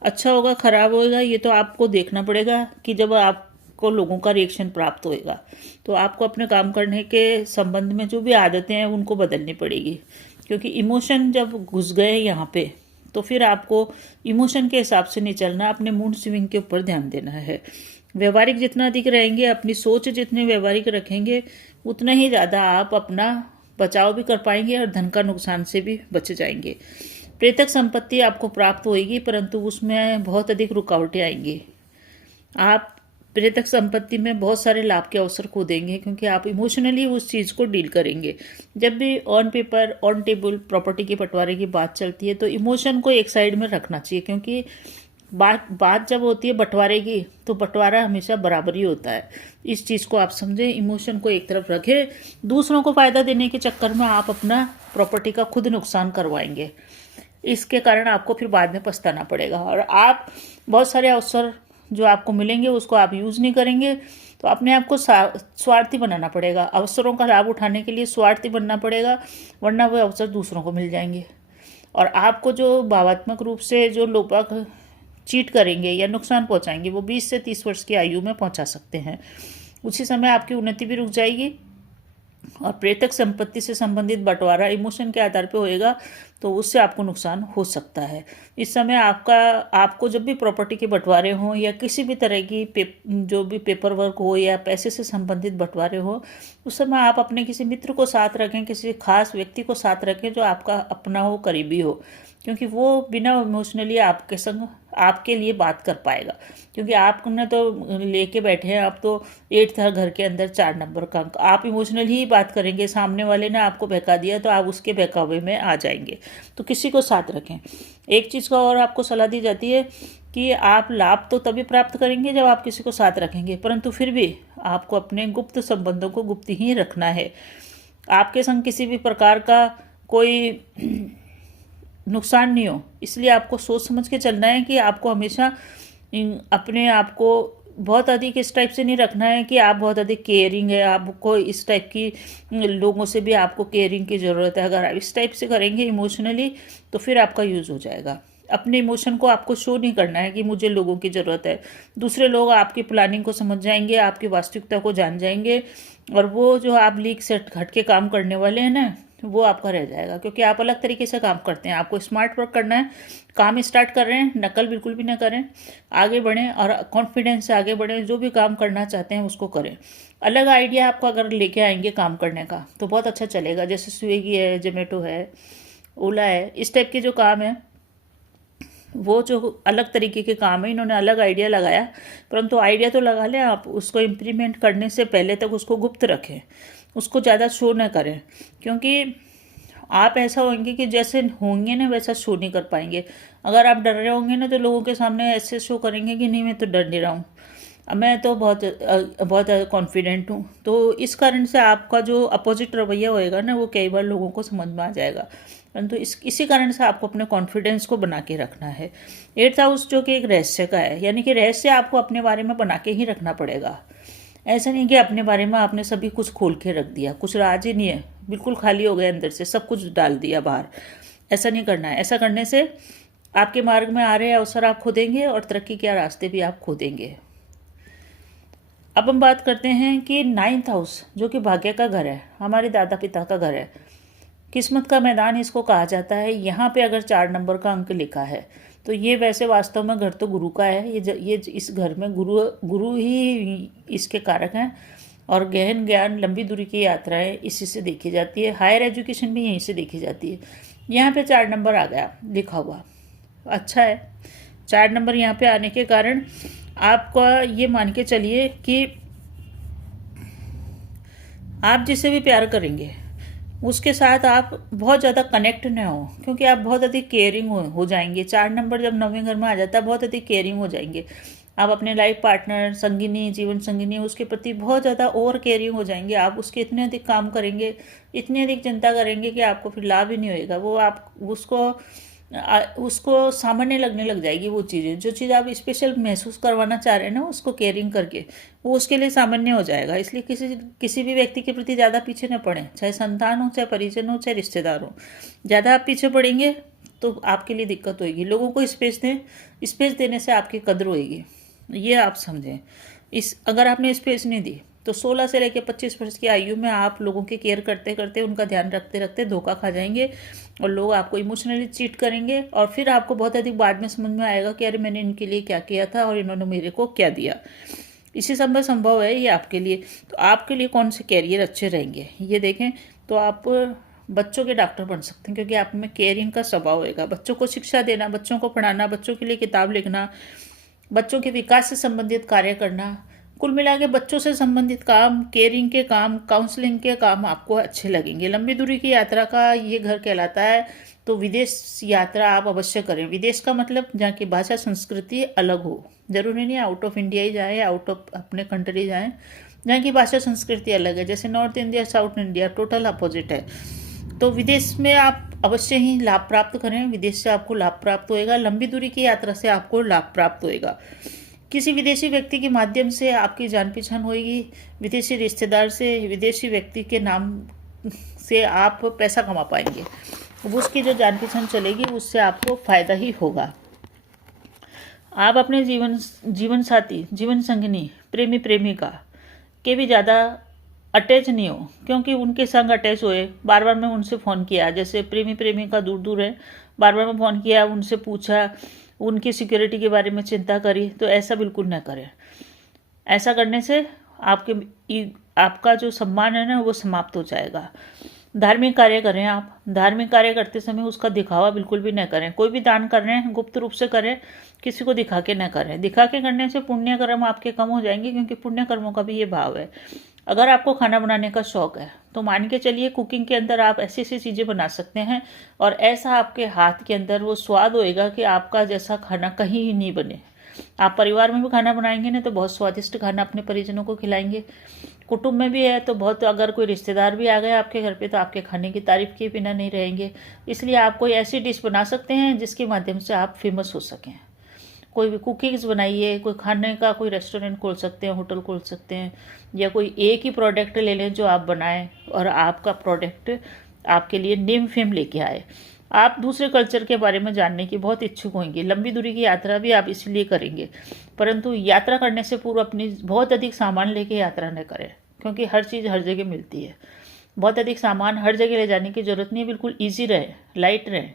अच्छा होगा खराब होएगा ये तो आपको देखना पड़ेगा कि जब आपको लोगों का रिएक्शन प्राप्त होएगा तो आपको अपने काम करने के संबंध में जो भी आदतें हैं उनको बदलनी पड़ेगी, क्योंकि इमोशन जब घुस गए यहाँ पे तो फिर आपको इमोशन के हिसाब से नहीं चलना, अपने मूड स्विंग के ऊपर ध्यान देना है। व्यवहारिक जितना अधिक रहेंगे, अपनी सोच जितने व्यवहारिक रखेंगे उतना ही ज़्यादा आप अपना बचाव भी कर पाएंगे और धन का नुकसान से भी बच जाएंगे। प्रेतक संपत्ति आपको प्राप्त होएगी परंतु उसमें बहुत अधिक रुकावटें आएंगी। आप प्रेतक संपत्ति में बहुत सारे लाभ के अवसर खो देंगे क्योंकि आप इमोशनली उस चीज़ को डील करेंगे। जब भी on paper on table property के बंटवारे की बात चलती है तो इमोशन को एक साइड में रखना चाहिए, क्योंकि बात जब होती है बंटवारे की तो बंटवारा हमेशा बराबर ही होता है। इस चीज़ को आप समझें, इमोशन को एक तरफ रखें। दूसरों को फ़ायदा देने के चक्कर में आप अपना प्रॉपर्टी का खुद नुकसान करवाएंगे, इसके कारण आपको फिर बाद में पछताना पड़ेगा। और आप बहुत सारे अवसर जो आपको मिलेंगे उसको आप यूज़ नहीं करेंगे तो अपने आप को स्वार्थी बनाना पड़ेगा। अवसरों का लाभ उठाने के लिए स्वार्थी बनना पड़ेगा, वरना वो अवसर दूसरों को मिल जाएंगे। और आपको जो भावात्मक रूप से जो लोग चीट करेंगे या नुकसान पहुंचाएंगे वो 20 से 30 वर्ष की आयु में पहुंचा सकते हैं। उसी समय आपकी उन्नति भी रुक जाएगी। और प्रेतक संपत्ति से संबंधित बंटवारा इमोशन के आधार पर होएगा तो उससे आपको नुकसान हो सकता है। इस समय आपको जब भी प्रॉपर्टी के बंटवारे हों या किसी भी तरह की जो भी पेपर वर्क हो या पैसे से संबंधित बंटवारे हो, उस समय आप अपने किसी मित्र को साथ रखें, किसी खास व्यक्ति को साथ रखें जो आपका अपना हो, करीबी हो, क्योंकि वो बिना इमोशनली आपके संग आपके लिए बात कर पाएगा। क्योंकि आपने तो लेके बैठे हैं, आप तो 8 था घर के अंदर 4 नंबर का अंक, आप इमोशनली ही बात करेंगे। सामने वाले ने आपको बहका दिया तो आप उसके बहकावे में आ जाएंगे। तो किसी को साथ रखें। एक चीज़ का और आपको सलाह दी जाती है कि आप लाभ तो तभी प्राप्त करेंगे जब आप किसी को साथ रखेंगे, परंतु फिर भी आपको अपने गुप्त संबंधों को गुप्त ही रखना है। आपके संग किसी भी प्रकार का कोई नुकसान नहीं हो, इसलिए आपको सोच समझ के चलना है कि आपको हमेशा अपने आप को बहुत अधिक इस टाइप से नहीं रखना है कि आप बहुत अधिक केयरिंग है, आपको इस टाइप की लोगों से भी आपको केयरिंग की ज़रूरत है। अगर आप इस टाइप से करेंगे इमोशनली तो फिर आपका यूज़ हो जाएगा। अपने इमोशन को आपको शो नहीं करना है कि मुझे लोगों की ज़रूरत है। दूसरे लोग आपकी प्लानिंग को समझ जाएंगे, आपकी वास्तविकता को जान जाएंगे, और वो जो आप लीक से हट के काम करने वाले हैं ना वो आपका रह जाएगा, क्योंकि आप अलग तरीके से काम करते हैं। आपको स्मार्ट वर्क करना है, काम स्टार्ट कर रहे हैं, नकल बिल्कुल भी ना करें, आगे बढ़ें और कॉन्फिडेंस से आगे बढ़ें। जो भी काम करना चाहते हैं उसको करें। अलग आइडिया आपको अगर लेके आएंगे काम करने का तो बहुत अच्छा चलेगा। जैसे स्विगी है, जोमेटो है, ओला है, इस टाइप के जो काम है वो जो अलग तरीके के काम है, इन्होंने अलग आइडिया लगाया, परंतु आइडिया तो लगा लें, आप उसको इम्प्लीमेंट करने से पहले तक उसको गुप्त रखें, उसको ज़्यादा शो न करें, क्योंकि आप ऐसा होंगे कि जैसे होंगे ना वैसा शो नहीं कर पाएंगे। अगर आप डर रहे होंगे ना तो लोगों के सामने ऐसे शो करेंगे कि नहीं मैं तो डर नहीं रहा हूँ, मैं तो बहुत कॉन्फिडेंट हूँ। तो इस कारण से आपका जो अपोजिट रवैया होएगा ना वो कई बार लोगों को समझ में आ जाएगा, परंतु इसी कारण से आपको अपने कॉन्फिडेंस को बना के रखना है। 8th हाउस जो कि एक रहस्य का है, यानी कि रहस्य आपको अपने बारे में बना के ही रखना पड़ेगा। ऐसा नहीं कि अपने बारे में आपने सभी कुछ खोल के रख दिया, कुछ राज ही नहीं है, बिल्कुल खाली हो गए अंदर से, सब कुछ डाल दिया बाहर। ऐसा नहीं करना है। ऐसा करने से आपके मार्ग में आ रहे अवसर आप खो देंगे और तरक्की के रास्ते भी आप खो देंगे। अब हम बात करते हैं कि 9th हाउस जो कि भाग्य का घर है, हमारे दादा पिता का घर है, किस्मत का मैदान इसको कहा जाता है। यहाँ पे अगर 4 नंबर का अंक लिखा है तो ये वैसे वास्तव में घर तो गुरु का है। ये इस घर में गुरु ही इसके कारक हैं, और गहन ज्ञान, लंबी दूरी की यात्राएं इसी से देखी जाती है। हायर एजुकेशन भी यहीं से देखी जाती है। यहाँ पे 4 नंबर आ गया लिखा हुआ, अच्छा है। 4 नंबर यहाँ पे आने के कारण आपका ये मान के चलिए कि आप जिससे भी प्यार करेंगे उसके साथ आप बहुत ज़्यादा कनेक्ट न हो, क्योंकि आप बहुत अधिक केयरिंग हो जाएंगे। 4 नंबर जब 9वें घर में आ जाता है बहुत अधिक केयरिंग हो जाएंगे। आप अपने लाइफ पार्टनर, संगिनी, जीवन संगिनी, उसके प्रति बहुत ज़्यादा ओवर केयरिंग हो जाएंगे। आप उसके इतने अधिक काम करेंगे, इतनी अधिक चिंता करेंगे कि आपको फिर लाभ ही नहीं होएगा। वो आप उसको उसको सामान्य लगने लग जाएगी वो चीज़ें। जो चीज़ आप स्पेशल महसूस करवाना चाह रहे हैं ना उसको केयरिंग करके, वो उसके लिए सामान्य हो जाएगा। इसलिए किसी किसी भी व्यक्ति के प्रति ज़्यादा पीछे न पड़ें, चाहे संतान हो, चाहे परिजन हो, चाहे रिश्तेदार हो। ज़्यादा आप पीछे पड़ेंगे तो आपके लिए दिक्कत होगी। लोगों को स्पेस दें, स्पेस देने से आपकी कद्र होगी, ये आप समझें। अगर आपने स्पेस नहीं दी तो 16 से लेकर 25 वर्ष की आयु में आप लोगों की केयर करते करते, उनका ध्यान रखते रखते धोखा खा जाएंगे और लोग आपको इमोशनली चीट करेंगे और फिर आपको बहुत अधिक बाद में समझ में आएगा कि अरे मैंने इनके लिए क्या किया था और इन्होंने मेरे को क्या दिया। इसी समय संभव है ये आपके लिए। तो आपके लिए कौन से कैरियर अच्छे रहेंगे ये देखें। तो आप बच्चों के डॉक्टर बन सकते हैं क्योंकि आप में केयरिंग का स्वभाव होएगा। बच्चों को शिक्षा देना, बच्चों को पढ़ाना, बच्चों के लिए किताब लिखना, बच्चों के विकास से संबंधित कार्य करना, कुल मिला के बच्चों से संबंधित काम, केयरिंग के काम, काउंसलिंग के काम आपको अच्छे लगेंगे। लंबी दूरी की यात्रा का ये घर कहलाता है। तो विदेश यात्रा आप अवश्य करें। विदेश का मतलब जहाँ की भाषा संस्कृति अलग हो, जरूरी नहीं आउट ऑफ इंडिया ही जाएँ, आउट ऑफ अपने कंट्री जाएँ जहाँ की भाषा संस्कृति अलग है। जैसे north India, south India total opposite है। तो विदेश में आप अवश्य ही लाभ प्राप्त करें। विदेश से आपको लाभ प्राप्त होएगा, लंबी दूरी की यात्रा से आपको लाभ प्राप्त होएगा। किसी विदेशी व्यक्ति के माध्यम से आपकी जान पहचान होगी। विदेशी रिश्तेदार से, विदेशी व्यक्ति के नाम से आप पैसा कमा पाएंगे। उसकी जो जान पहचान चलेगी उससे आपको फायदा ही होगा। आप अपने जीवन साथी, जीवन संगिनी, प्रेमी प्रेमिका के भी ज़्यादा अटैच नहीं हो, क्योंकि उनके संग अटैच हुए, बार बार मैं उनसे फ़ोन किया, जैसे प्रेमी प्रेमिका दूर दूर है, बार बार मैं फ़ोन किया, उनसे पूछा, उनकी सिक्योरिटी के बारे में चिंता करी, तो ऐसा बिल्कुल ना करें। ऐसा करने से आपका जो सम्मान है ना वो समाप्त हो जाएगा। धार्मिक कार्य करें आप। धार्मिक कार्य करते समय उसका दिखावा बिल्कुल भी न करें। कोई भी दान कर रहे हैं गुप्त रूप से करें, किसी को दिखा के न करें। दिखा के करने से पुण्य कर्म आपके कम हो जाएंगे, क्योंकि पुण्य कर्मों का भी ये भाव है। अगर आपको खाना बनाने का शौक है तो मान के चलिए कुकिंग के अंदर आप ऐसी ऐसी चीज़ें बना सकते हैं और ऐसा आपके हाथ के अंदर वो स्वाद होएगा कि आपका जैसा खाना कहीं ही नहीं बने। आप परिवार में भी खाना बनाएंगे ना तो बहुत स्वादिष्ट खाना अपने परिजनों को खिलाएंगे। कुटुंब में भी है तो बहुत, अगर कोई रिश्तेदार भी आ गए आपके घर पे तो आपके खाने की तारीफ किए बिना नहीं रहेंगे। इसलिए आप कोई ऐसी डिश बना सकते हैं जिसके माध्यम से आप फेमस हो सकें। कोई भी कुकीज़ बनाइए, कोई खाने का कोई रेस्टोरेंट खोल सकते हैं, होटल खोल सकते हैं, या कोई एक ही प्रोडक्ट ले लें जो आप बनाएं और आपका प्रोडक्ट आपके लिए नेम फेम लेके आए। आप दूसरे कल्चर के बारे में जानने की बहुत इच्छुक होंगे। लंबी दूरी की यात्रा भी आप इसलिए करेंगे, परंतु यात्रा करने से पूर्व अपनी बहुत अधिक सामान लेके यात्रा न करें, क्योंकि हर चीज़ हर जगह मिलती है। बहुत अधिक सामान हर जगह ले जाने की जरूरत नहीं है। बिल्कुल ईजी रहे, लाइट रहें।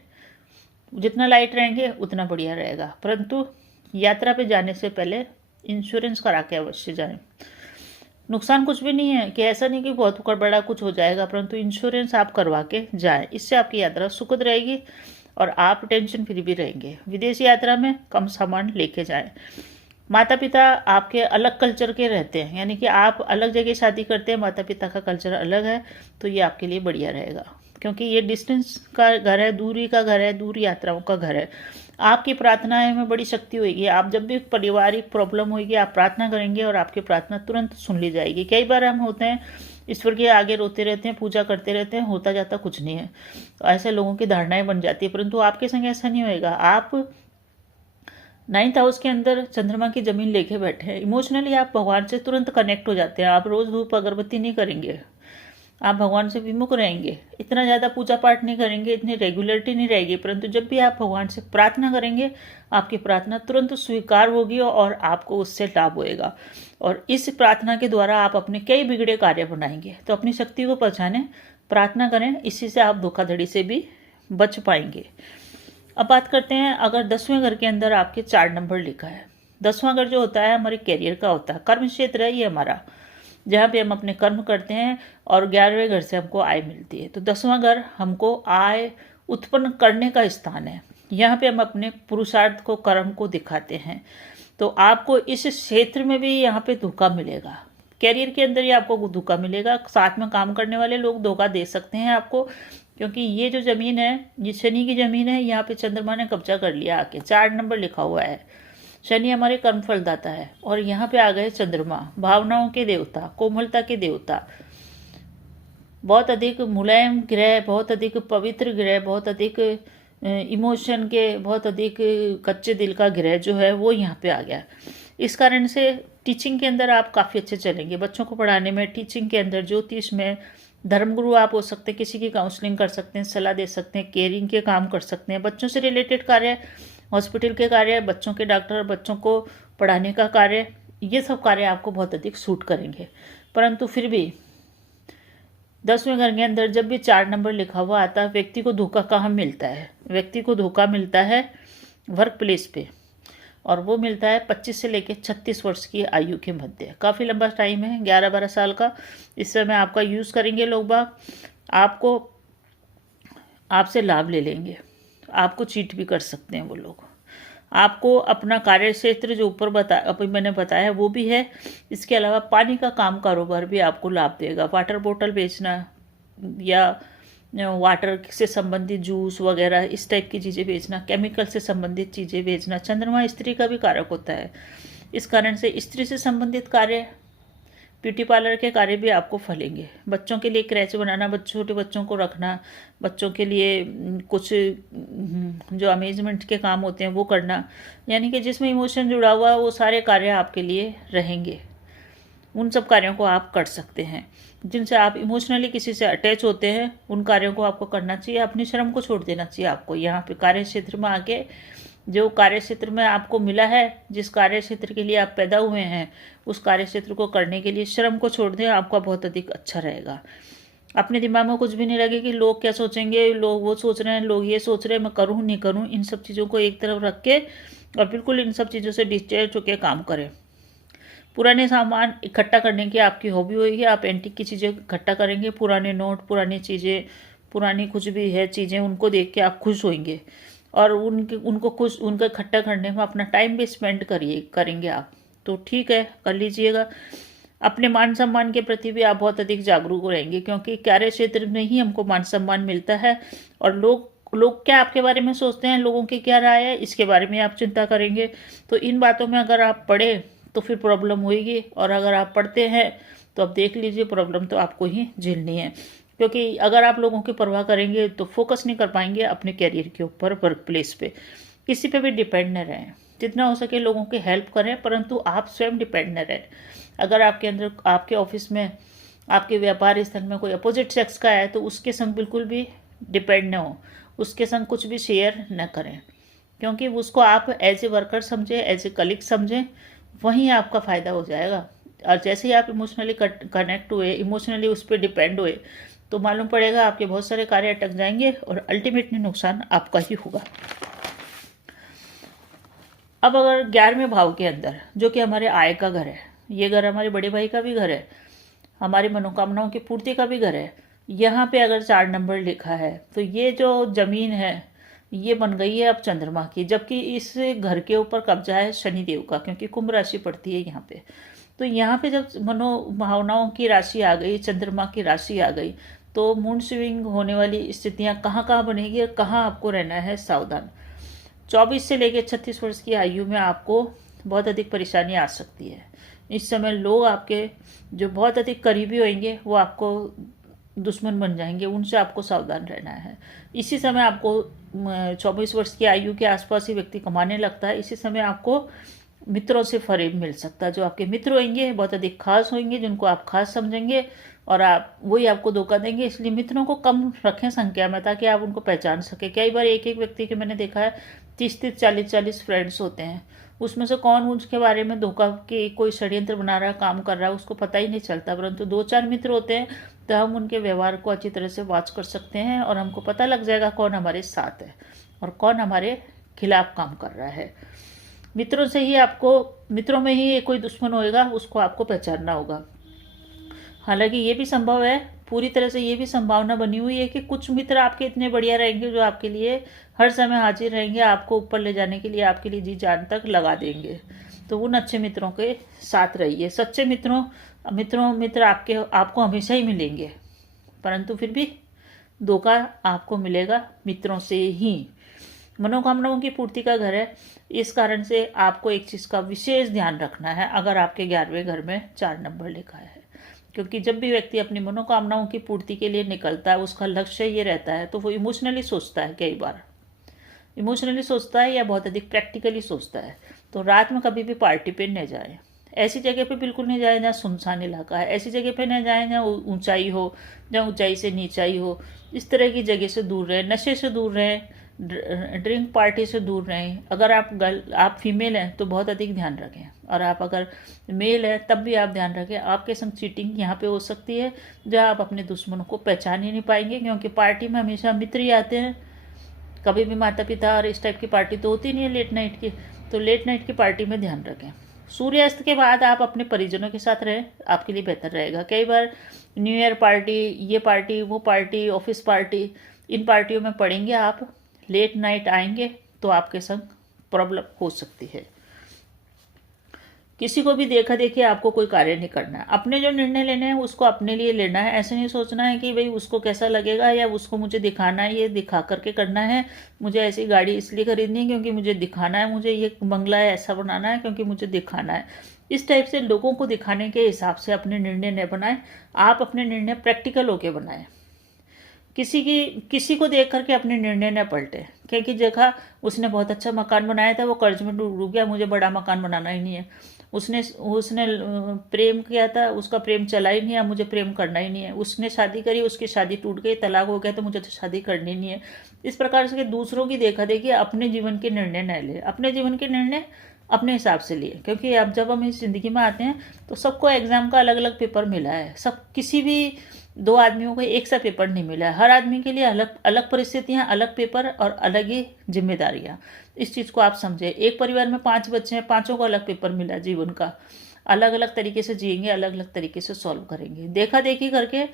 जितना लाइट रहेंगे उतना बढ़िया रहेगा। परंतु यात्रा पे जाने से पहले इंश्योरेंस करा के अवश्य जाएं। नुकसान कुछ भी नहीं है, कि ऐसा नहीं कि बहुत बड़ा कुछ हो जाएगा, परंतु इंश्योरेंस आप करवा के जाएं। इससे आपकी यात्रा सुखद रहेगी और आप टेंशन फ्री भी रहेंगे। विदेश यात्रा में कम सामान लेके जाएं। माता पिता आपके अलग कल्चर के रहते हैं, यानी कि आप अलग जगह शादी करते हैं, माता पिता का कल्चर अलग है, तो ये आपके लिए बढ़िया रहेगा, क्योंकि ये डिस्टेंस का घर है, दूरी का घर है, दूर यात्राओं का घर है। आपकी प्रार्थनाएं में बड़ी शक्ति होगी। आप जब भी पारिवारिक प्रॉब्लम होगी आप प्रार्थना करेंगे और आपकी प्रार्थना तुरंत सुन ली जाएगी। कई बार हम होते हैं ईश्वर के आगे रोते रहते हैं, पूजा करते रहते हैं, होता जाता कुछ नहीं है, तो ऐसे लोगों की धारणाएं बन जाती है। परंतु आपके संग ऐसा नहीं होएगा। आप 9th हाउस के अंदर चंद्रमा की जमीन लेके बैठे हैं। इमोशनली आप भगवान से तुरंत कनेक्ट हो जाते हैं। आप रोज धूप अगरबत्ती नहीं करेंगे, आप भगवान से विमुख रहेंगे, इतना ज़्यादा पूजा पाठ नहीं करेंगे, इतनी रेगुलरिटी नहीं रहेगी। परंतु जब भी आप भगवान से प्रार्थना करेंगे आपकी प्रार्थना तुरंत स्वीकार होगी और आपको उससे लाभ होएगा। और इस प्रार्थना के द्वारा आप अपने कई बिगड़े कार्य बनाएंगे। तो अपनी शक्ति को पहचानें, प्रार्थना करें, इसी से आप धोखाधड़ी से भी बच पाएंगे। अब बात करते हैं, अगर 10वें घर के अंदर आपके 4 नंबर लिखा है। 10वां घर जो होता है हमारे कैरियर का होता है, कर्म क्षेत्र है ये हमारा, जहाँ पे हम अपने कर्म करते हैं, और 11वें घर से हमको आय मिलती है। तो 10वां घर हमको आय उत्पन्न करने का स्थान है। यहाँ पे हम अपने पुरुषार्थ को, कर्म को दिखाते हैं। तो आपको इस क्षेत्र में भी यहाँ पे धोखा मिलेगा। कैरियर के अंदर ही आपको धोखा मिलेगा। साथ में काम करने वाले लोग धोखा दे सकते हैं आपको, क्योंकि ये जो जमीन है ये शनि की जमीन है। यहाँ पे चंद्रमा ने कब्जा कर लिया आके, 4 नंबर लिखा हुआ है। शनि हमारे कर्म फलदाता है और यहाँ पे आ गए चंद्रमा, भावनाओं के देवता, कोमलता के देवता, बहुत अधिक मुलायम ग्रह, बहुत अधिक पवित्र ग्रह, बहुत अधिक इमोशन के बहुत अधिक कच्चे दिल का ग्रह जो है वो यहाँ पे आ गया। इस कारण से टीचिंग के अंदर आप काफ़ी अच्छे चलेंगे, बच्चों को पढ़ाने में, टीचिंग के अंदर, ज्योतिष में, धर्मगुरु आप हो सकते हैं, किसी की काउंसलिंग कर सकते हैं, सलाह दे सकते हैं, केयरिंग के काम कर सकते हैं, बच्चों से रिलेटेड कार्य, हॉस्पिटल के कार्य, बच्चों के डॉक्टर, बच्चों को पढ़ाने का कार्य, ये सब कार्य आपको बहुत अधिक सूट करेंगे। परंतु फिर भी 10वें घर के अंदर जब भी 4 नंबर लिखा हुआ आता है, व्यक्ति को धोखा कहाँ मिलता है? व्यक्ति को धोखा मिलता है वर्क प्लेस पे, और वो मिलता है 25 से लेकर 36 वर्ष की आयु के मध्य। काफ़ी लंबा टाइम है, 11-12 साल का। इस समय आपका यूज़ करेंगे लोग बाग, आपको आपसे लाभ ले लेंगे, आपको चीट भी कर सकते हैं वो लोग। आपको अपना कार्य क्षेत्र जो ऊपर अभी मैंने बताया वो भी है। इसके अलावा पानी का काम कारोबार भी आपको लाभ देगा। वाटर बोतल बेचना या वाटर से संबंधित जूस वगैरह इस टाइप की चीज़ें बेचना, केमिकल से संबंधित चीज़ें बेचना। चंद्रमा स्त्री का भी कारक होता है, इस कारण से स्त्री से संबंधित कार्य, ब्यूटी पार्लर के कार्य भी आपको फलेंगे। बच्चों के लिए क्रैच बनाना, छोटे बच्चों को रखना, बच्चों के लिए कुछ जो अमेजमेंट के काम होते हैं वो करना, यानी कि जिसमें इमोशन जुड़ा हुआ वो सारे कार्य आपके लिए रहेंगे। उन सब कार्यों को आप कर सकते हैं जिनसे आप इमोशनली किसी से अटैच होते हैं। उन कार्यों को आपको करना चाहिए, अपनी श्रम को छोड़ देना चाहिए आपको। यहाँ पे कार्य क्षेत्र में आके जो कार्य क्षेत्र में आपको मिला है, जिस कार्य क्षेत्र के लिए आप पैदा हुए हैं, उस कार्य क्षेत्र को करने के लिए श्रम को छोड़ दें, आपका बहुत अधिक अच्छा रहेगा। अपने दिमाग में कुछ भी नहीं लगे कि लोग क्या सोचेंगे, लोग वो सोच रहे हैं, लोग ये सोच रहे हैं, मैं करूँ नहीं करूँ, इन सब चीज़ों को एक तरफ रख के और बिल्कुल इन सब चीज़ों से डिस्टैच होकर काम करें। पुराने सामान इकट्ठा करने की आपकी हॉबी होगी, आप एंटीक की चीज़ें इकट्ठा करेंगे, पुराने नोट, पुरानी चीज़ें, पुरानी कुछ भी है चीज़ें, उनको देख के आप खुश होंगे और उनको इकट्ठा करने में अपना टाइम भी स्पेंड करेंगे आप। तो ठीक है, कर लीजिएगा। अपने मान सम्मान के प्रति भी आप बहुत अधिक जागरूक रहेंगे, क्योंकि कार्य क्षेत्र में ही हमको मान सम्मान मिलता है। और लोग क्या आपके बारे में सोचते हैं, लोगों की क्या राय है, इसके बारे में आप चिंता करेंगे। तो इन बातों में अगर आप पढ़े तो फिर प्रॉब्लम होगी, और अगर आप पढ़ते हैं तो आप देख लीजिए प्रॉब्लम तो आपको ही झेलनी है। क्योंकि अगर आप लोगों की परवाह करेंगे तो फोकस नहीं कर पाएंगे अपने कैरियर के ऊपर, वर्क प्लेस पे। किसी पे भी डिपेंड न रहें, जितना हो सके लोगों की हेल्प करें, परंतु आप स्वयं डिपेंड न रहें। अगर आपके अंदर, आपके ऑफिस में, आपके व्यापार स्थल में कोई अपोजिट सेक्स का है तो उसके संग बिल्कुल भी डिपेंड न हो, उसके संग कुछ भी शेयर न करें, क्योंकि उसको आप एज ए वर्कर समझें, एज ए कलीग समझें, वहीं आपका फ़ायदा हो जाएगा। और जैसे ही आप इमोशनली कनेक्ट हुए, इमोशनली उस पर डिपेंड हुए, तो मालूम पड़ेगा आपके बहुत सारे कार्य अटक जाएंगे और अल्टीमेटली नुकसान आपका ही होगा। अब अगर 11वें भाव के अंदर, जो कि हमारे आय का घर है, ये घर हमारे बड़े भाई का भी घर है, हमारी मनोकामनाओं की पूर्ति का भी घर है, यहाँ पे अगर 4 नंबर लिखा है तो ये जो जमीन है ये बन गई है अब चंद्रमा की, जबकि इस घर के ऊपर कब्जा है शनिदेव का, क्योंकि कुंभ राशि पड़ती है यहाँ पे। तो यहाँ पे जब मनोभावनाओं की राशि आ गई, चंद्रमा की राशि आ गई, तो मूड स्विंग होने वाली स्थितियाँ कहाँ कहाँ बनेगी और कहाँ आपको रहना है सावधान। 24 से लेकर 36 वर्ष की आयु में आपको बहुत अधिक परेशानी आ सकती है। इस समय लोग आपके जो बहुत अधिक करीबी होंगे वो आपको दुश्मन बन जाएंगे, उनसे आपको सावधान रहना है। इसी समय आपको 24 वर्ष की आयु के आसपास ही व्यक्ति कमाने लगता है। इसी समय आपको मित्रों से फरेब मिल सकता है। जो आपके मित्र होंगे बहुत अधिक खास होंगे, जिनको आप खास समझेंगे, और आप वही आपको धोखा देंगे। इसलिए मित्रों को कम रखें संख्या में, ताकि आप उनको पहचान सके। कई बार एक एक व्यक्ति के मैंने देखा है 30-30, 40-40 फ्रेंड्स होते हैं, उसमें से कौन उसके बारे में धोखा के कोई षड्यंत्र बना रहा है, काम कर रहा है, उसको पता ही नहीं चलता। परंतु 2-4 मित्र होते हैं तो हम उनके व्यवहार को अच्छी तरह से वॉच कर सकते हैं, और हमको पता लग जाएगा कौन हमारे साथ है और कौन हमारे खिलाफ काम कर रहा है। मित्रों से ही आपको, मित्रों में ही कोई दुश्मन होएगा, उसको आपको पहचानना होगा। हालांकि ये भी संभव है, पूरी तरह से ये भी संभावना बनी हुई है कि कुछ मित्र आपके इतने बढ़िया रहेंगे जो आपके लिए हर समय हाजिर रहेंगे, आपको ऊपर ले जाने के लिए, आपके लिए जी जान तक लगा देंगे। तो उन अच्छे मित्रों के साथ रहिए। सच्चे मित्र आपको हमेशा ही मिलेंगे, परंतु फिर भी धोखा आपको मिलेगा मित्रों से ही। मनोकामनाओं की पूर्ति का घर है, इस कारण से आपको एक चीज़ का विशेष ध्यान रखना है अगर आपके 11वें घर में 4 नंबर लिखा है। क्योंकि जब भी व्यक्ति अपनी मनोकामनाओं की पूर्ति के लिए निकलता है, उसका लक्ष्य ये रहता है, तो वो इमोशनली सोचता है कई बार इमोशनली सोचता है या बहुत अधिक प्रैक्टिकली सोचता है। तो रात में कभी भी पार्टी पे न जाए, ऐसी जगह पे बिल्कुल नहीं जाए जहाँ सुनसान इलाका है, ऐसी जगह पे न जाए जहाँ ऊंचाई हो, जहाँ ऊंचाई से नीचाई हो। इस तरह की जगह से दूर रहें, नशे से दूर रहें, ड्रिंक पार्टी से दूर रहें। अगर आप फीमेल हैं तो बहुत अधिक ध्यान रखें, और आप अगर मेल हैं तब भी आप ध्यान रखें। आपके संग चीटिंग यहाँ पे हो सकती है जहाँ आप अपने दुश्मनों को पहचान ही नहीं पाएंगे, क्योंकि पार्टी में हमेशा मित्र ही आते हैं, कभी भी माता पिता और इस टाइप की पार्टी तो होती नहीं है लेट नाइट की। तो लेट नाइट की पार्टी में ध्यान रखें। सूर्यास्त के बाद आप अपने परिजनों के साथ रहें, आपके लिए बेहतर रहेगा। कई बार न्यू ईयर पार्टी, ये पार्टी, वो पार्टी, ऑफिस पार्टी, इन पार्टियों में पड़ेंगे आप, लेट नाइट आएंगे तो आपके संग प्रॉब्लम हो सकती है। किसी को भी देखा देखिए आपको कोई कार्य नहीं करना है। अपने जो निर्णय लेने हैं उसको अपने लिए लेना है। ऐसे नहीं सोचना है कि भाई उसको कैसा लगेगा या उसको मुझे दिखाना है, ये दिखा करके करना है। मुझे ऐसी गाड़ी इसलिए खरीदनी है क्योंकि मुझे दिखाना है, मुझे ये बंगला है ऐसा बनाना है क्योंकि मुझे दिखाना है। इस टाइप से लोगों को दिखाने के हिसाब से अपने निर्णय न बनाएं। आप अपने निर्णय प्रैक्टिकल होके बनाएं। किसी को देख करके अपने निर्णय न पलटे, क्योंकि देखा उसने बहुत अच्छा मकान बनाया था, वो कर्ज में डूब गया, मुझे बड़ा मकान बनाना ही नहीं है। उसने उसने प्रेम किया था, उसका प्रेम चला ही नहीं है, मुझे प्रेम करना ही नहीं है। उसने शादी करी, उसकी शादी टूट गई, तलाक हो गया, तो मुझे तो शादी करनी नहीं है। इस प्रकार से दूसरों की देखा देखी अपने जीवन के निर्णय न ले। अपने जीवन के निर्णय अपने हिसाब से लिए, क्योंकि अब जब हम इस ज़िंदगी में आते हैं तो सबको एग्ज़ाम का अलग अलग पेपर मिला है। सब किसी भी दो आदमियों को एक सा पेपर नहीं मिला है। हर आदमी के लिए अलग अलग परिस्थितियाँ, अलग पेपर और अलग ही जिम्मेदारियाँ। इस चीज़ को आप समझें। एक परिवार में 5 बच्चे हैं, पांचों को अलग पेपर मिला जीवन का। अलग अलग तरीके से जिएंगे, अलग अलग तरीके से सॉल्व करेंगे। देखा देखी करके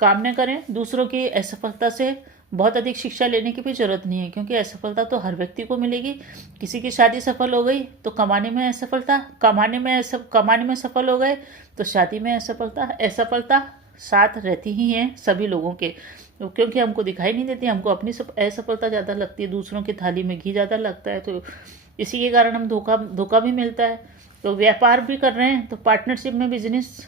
काम न करें। दूसरों की असफलता से बहुत अधिक शिक्षा लेने की भी जरूरत नहीं है, क्योंकि असफलता तो हर व्यक्ति को मिलेगी। किसी की शादी सफल हो गई तो कमाने में असफलता, कमाने में सफल हो गए तो शादी में असफलता साथ रहती ही हैं सभी लोगों के। क्योंकि हमको दिखाई नहीं देती, हमको अपनी असफलता ज़्यादा लगती है, दूसरों की थाली में घी ज़्यादा लगता है। तो इसी के कारण हम धोखा भी मिलता है। तो व्यापार भी कर रहे हैं तो पार्टनरशिप में बिजनेस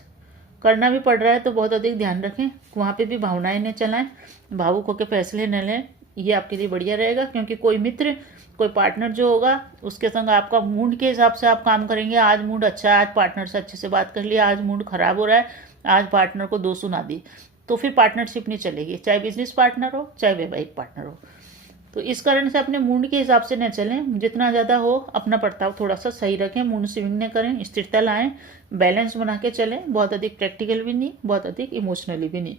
करना भी पड़ रहा है तो बहुत अधिक ध्यान रखें, वहाँ पे भी भावनाएं न चलाएं, भावुक होकर फैसले न लें। ये आपके लिए बढ़िया रहेगा, क्योंकि कोई मित्र, कोई पार्टनर जो होगा उसके संग आपका मूड के हिसाब से आप काम करेंगे। आज मूड अच्छा है, आज पार्टनर से अच्छे से बात कर लिया। आज मूड खराब हो रहा है, आज पार्टनर को 2 सुना दी, तो फिर पार्टनरशिप नहीं चलेगी, चाहे बिजनेस पार्टनर हो चाहे वैवाहिक पार्टनर हो। तो इस कारण से अपने मूड के हिसाब से न चलें। जितना ज़्यादा हो अपना बर्ताव थोड़ा सा सही रखें, मूड स्विंग न करें, स्थिरता लाएं, बैलेंस बना के चलें। बहुत अधिक प्रैक्टिकल भी नहीं, बहुत अधिक इमोशनली भी नहीं।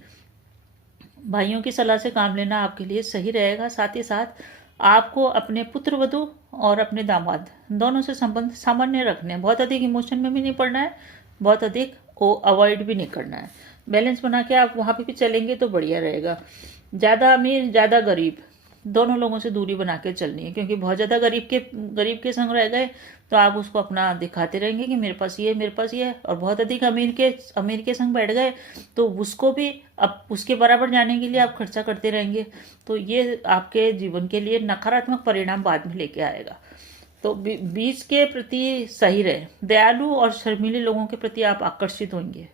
भाइयों की सलाह से काम लेना आपके लिए सही रहेगा। साथ ही साथ आपको अपने पुत्र वधू और अपने दामाद दोनों से संबंध सामान्य रखने हैं। बहुत अधिक इमोशन में भी नहीं पड़ना है, बहुत अधिक को अवॉइड भी नहीं करना है। बैलेंस बना के आप वहाँ पे भी चलेंगे तो बढ़िया रहेगा। ज़्यादा अमीर ज़्यादा गरीब दोनों लोगों से दूरी बना के चलनी है, क्योंकि बहुत ज़्यादा गरीब के संग रह गए तो आप उसको अपना दिखाते रहेंगे कि मेरे पास ये, मेरे पास ये है। और बहुत अधिक अमीर के संग बैठ गए तो उसको भी अब उसके बराबर जाने के लिए आप खर्चा करते रहेंगे, तो ये आपके जीवन के लिए नकारात्मक परिणाम बाद में लेके आएगा। तो बीच के प्रति सही रहे। दयालु और शर्मीले लोगों के प्रति आप आकर्षित होंगे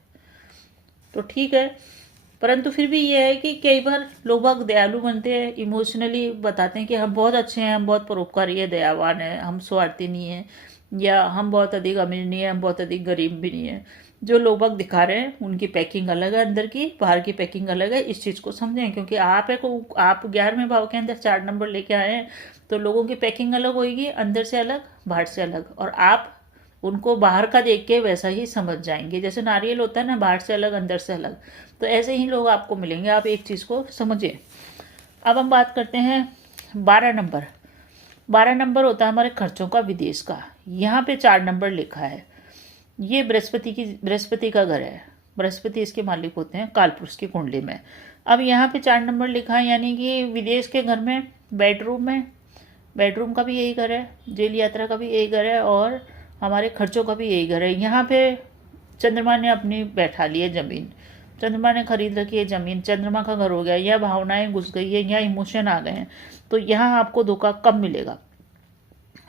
तो ठीक है, परंतु फिर भी ये है कि कई बार लोग दयालु बनते हैं, इमोशनली बताते हैं कि हम बहुत अच्छे हैं, हम बहुत परोपकारी है, दयावान है, हम स्वार्थी नहीं हैं, या हम बहुत अधिक अमीर नहीं है, हम बहुत अधिक गरीब भी नहीं है। जो लोग दिखा रहे हैं उनकी पैकिंग अलग है, अंदर की, बाहर की पैकिंग अलग है। इस चीज़ को समझें, क्योंकि आप 11वें भाव के अंदर 4 नंबर लेके आए हैं, तो लोगों की पैकिंग अलग होगी, अंदर से अलग, बाहर से अलग। और आप उनको बाहर का देख के वैसा ही समझ जाएंगे। जैसे नारियल होता है ना, बाहर से अलग अंदर से अलग, तो ऐसे ही लोग आपको मिलेंगे। आप एक चीज़ को समझिए। अब हम बात करते हैं 12 नंबर। 12 नंबर होता है हमारे खर्चों का, विदेश का। यहाँ पे 4 नंबर लिखा है। ये बृहस्पति का घर है, बृहस्पति इसके मालिक होते हैं कालपुरुष की कुंडली में। अब यहाँ पे 4 नंबर लिखा है, यानी कि विदेश के घर में, बेडरूम का भी यही घर है, जेल यात्रा का भी यही घर है, और हमारे खर्चों का भी यही घर है। यहाँ पे चंद्रमा ने अपनी बैठा ली है ज़मीन, चंद्रमा ने खरीद रखी है ज़मीन, चंद्रमा का घर हो गया। यह भावनाएं घुस गई है, यहाँ इमोशन आ गए हैं, तो यहाँ आपको धोखा कब मिलेगा।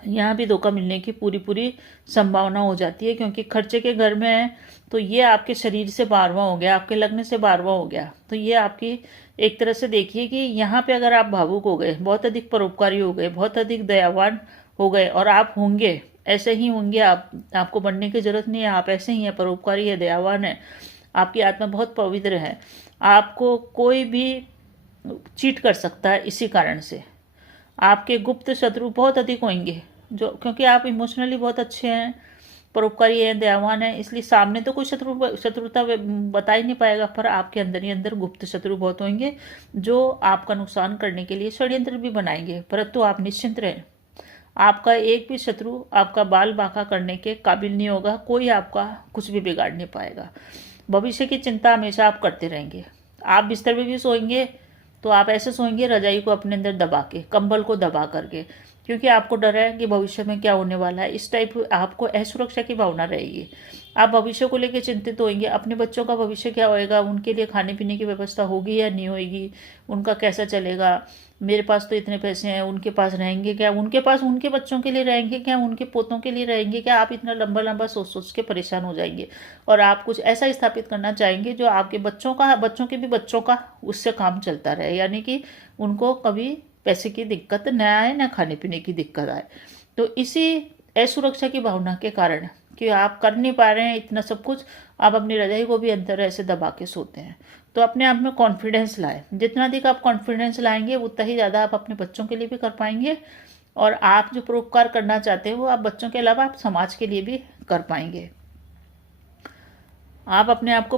यहाँ भी धोखा मिलने की पूरी पूरी संभावना हो जाती है, क्योंकि खर्चे के घर में है तो ये आपके शरीर से 12वां हो गया, आपके लग्न से 12वां हो गया। तो ये आपकी एक तरह से देखिए कि यहाँ पे अगर आप भावुक हो गए, बहुत अधिक परोपकारी हो गए, बहुत अधिक दयावान हो गए, और आप होंगे ऐसे ही होंगे, आपको बनने की जरूरत नहीं है, आप ऐसे ही हैं, परोपकारी है, दयावान है, आपकी आत्मा बहुत पवित्र है, आपको कोई भी चीट कर सकता है। इसी कारण से आपके गुप्त शत्रु बहुत अधिक होंगे, जो क्योंकि आप इमोशनली बहुत अच्छे हैं, परोपकारी हैं, दयावान हैं, इसलिए सामने तो कोई शत्रुता बता ही नहीं पाएगा, पर आपके अंदर ही अंदर गुप्त शत्रु बहुत होंगे जो आपका नुकसान करने के लिए षड्यंत्र भी बनाएंगे। परंतु आप निश्चिंत रहें, आपका एक भी शत्रु आपका बाल बांका करने के काबिल नहीं होगा, कोई आपका कुछ भी बिगाड़ नहीं पाएगा। भविष्य की चिंता हमेशा आप करते रहेंगे। आप बिस्तर में भी सोएंगे तो आप ऐसे सोएंगे रजाई को अपने अंदर दबा के, कंबल को दबा करके, क्योंकि आपको डर है कि भविष्य में क्या होने वाला है। इस टाइप आपको असुरक्षा की भावना रहेगी। आप भविष्य को लेकर चिंतित होंगे, अपने बच्चों का भविष्य क्या होएगा, उनके लिए खाने पीने की व्यवस्था होगी या नहीं होगी, उनका कैसा चलेगा, मेरे पास तो इतने पैसे हैं, उनके पास रहेंगे क्या, उनके पास उनके बच्चों के लिए रहेंगे क्या, उनके पोतों के लिए रहेंगे क्या। आप इतना लंबा लंबा सोच सोच के परेशान हो जाएंगे, और आप कुछ ऐसा स्थापित करना चाहेंगे जो आपके बच्चों के भी बच्चों का उससे काम चलता रहे, यानी कि उनको कभी पैसे की दिक्कत न आए, न खाने पीने की दिक्कत आए। तो इसी असुरक्षा की भावना के कारण कि आप कर नहीं पा रहे हैं इतना सब कुछ, आप अपनी रजाई को भी अंदर ऐसे दबा के सोते हैं। तो अपने आप में कॉन्फिडेंस लाएं। जितना अधिक आप कॉन्फिडेंस लाएंगे उतना ही ज़्यादा आप अपने बच्चों के लिए भी कर पाएंगे, और आप जो परोपकार करना चाहते हैं वो आप बच्चों के अलावा आप समाज के लिए भी कर पाएंगे। आप अपने आप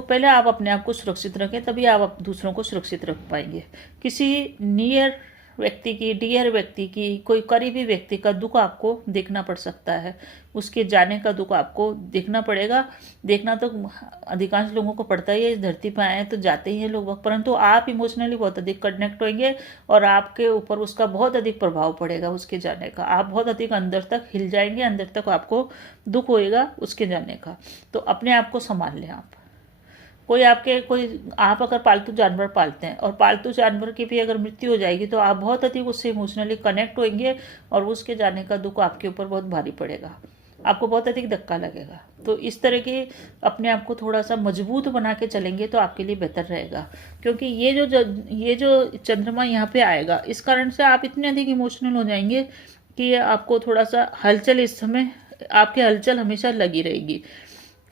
को सुरक्षित रखें, तभी आप दूसरों को सुरक्षित रख पाएंगे। किसी डियर व्यक्ति की, कोई करीबी व्यक्ति का दुख आपको देखना पड़ सकता है, उसके जाने का दुख आपको देखना पड़ेगा। देखना तो अधिकांश लोगों को पड़ता ही है, इस धरती पर आए तो जाते ही हैं लोग, परंतु आप इमोशनली बहुत अधिक कनेक्ट होंगे और आपके ऊपर उसका बहुत अधिक प्रभाव पड़ेगा उसके जाने का। आप बहुत अधिक अंदर तक हिल जाएंगे, अंदर तक आपको दुख होएगा उसके जाने का। तो अपने आप को संभाल लें। आप अगर पालतू जानवर पालते हैं और पालतू जानवर की भी अगर मृत्यु हो जाएगी तो आप बहुत अधिक उससे इमोशनली कनेक्ट होंगे, और उसके जाने का दुख आपके ऊपर बहुत भारी पड़ेगा, आपको बहुत अधिक धक्का लगेगा। तो इस तरह के अपने आप को थोड़ा सा मजबूत बना के चलेंगे तो आपके लिए बेहतर रहेगा, क्योंकि ये जो चंद्रमा यहाँ पे आएगा, इस कारण से आप इतने अधिक इमोशनल हो जाएंगे कि आपको थोड़ा सा हलचल, इस समय आपकी हलचल हमेशा लगी रहेगी।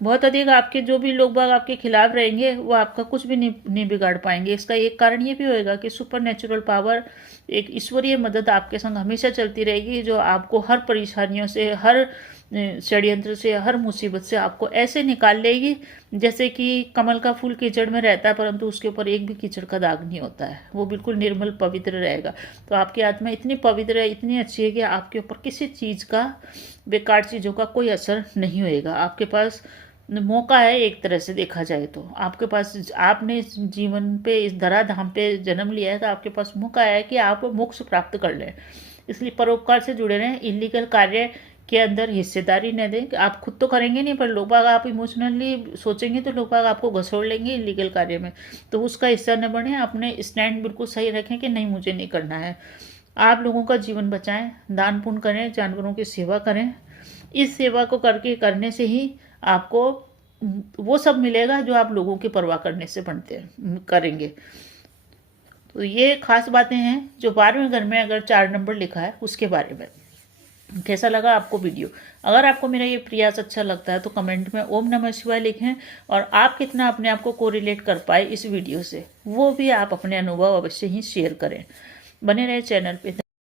बहुत अधिक आपके जो भी लोग बाग आपके खिलाफ रहेंगे वो आपका कुछ भी नहीं बिगाड़ पाएंगे। इसका एक कारण ये भी होएगा कि सुपर नेचुरल पावर, एक ईश्वरीय मदद आपके संग हमेशा चलती रहेगी, जो आपको हर परेशानियों से, हर षड्यंत्र से, हर मुसीबत से आपको ऐसे निकाल लेगी जैसे कि कमल का फूल कीचड़ में रहता है परंतु उसके ऊपर एक भी कीचड़ का दाग नहीं होता है, वो बिल्कुल निर्मल पवित्र रहेगा। तो आपकी आत्मा इतनी पवित्र है, इतनी अच्छी है कि आपके ऊपर किसी चीज़ का, बेकार चीज़ों का कोई असर नहीं होएगा। आपके पास मौका है, एक तरह से देखा जाए तो आपके पास, आपने इस जीवन पे, इस धराधाम पे जन्म लिया है तो आपके पास मौका है कि आप मोक्ष प्राप्त कर लें। इसलिए परोपकार से जुड़े रहें, इलीगल कार्य के अंदर हिस्सेदारी न दें। आप खुद तो करेंगे नहीं, पर लोग बाग, आप इमोशनली सोचेंगे तो लोग बाग आपको घसोड़ लेंगे इलीगल कार्य में, तो उसका हिस्सा न बने। अपने स्टैंड बिल्कुल सही रखें कि नहीं, मुझे नहीं करना है। आप लोगों का जीवन बचाएं, दान पुण्य करें, जानवरों की सेवा करें। इस सेवा को करने से ही आपको वो सब मिलेगा जो आप लोगों की परवाह करने से करेंगे। तो ये खास बातें हैं जो 12वें घर में अगर 4 नंबर लिखा है उसके बारे में। कैसा लगा आपको वीडियो? अगर आपको मेरा ये प्रयास अच्छा लगता है तो कमेंट में ओम नमः शिवाय लिखें, और आप कितना अपने आप को कोरिलेट कर पाए इस वीडियो से वो भी आप अपने अनुभव अवश्य ही शेयर करें। बने रहे चैनल पे।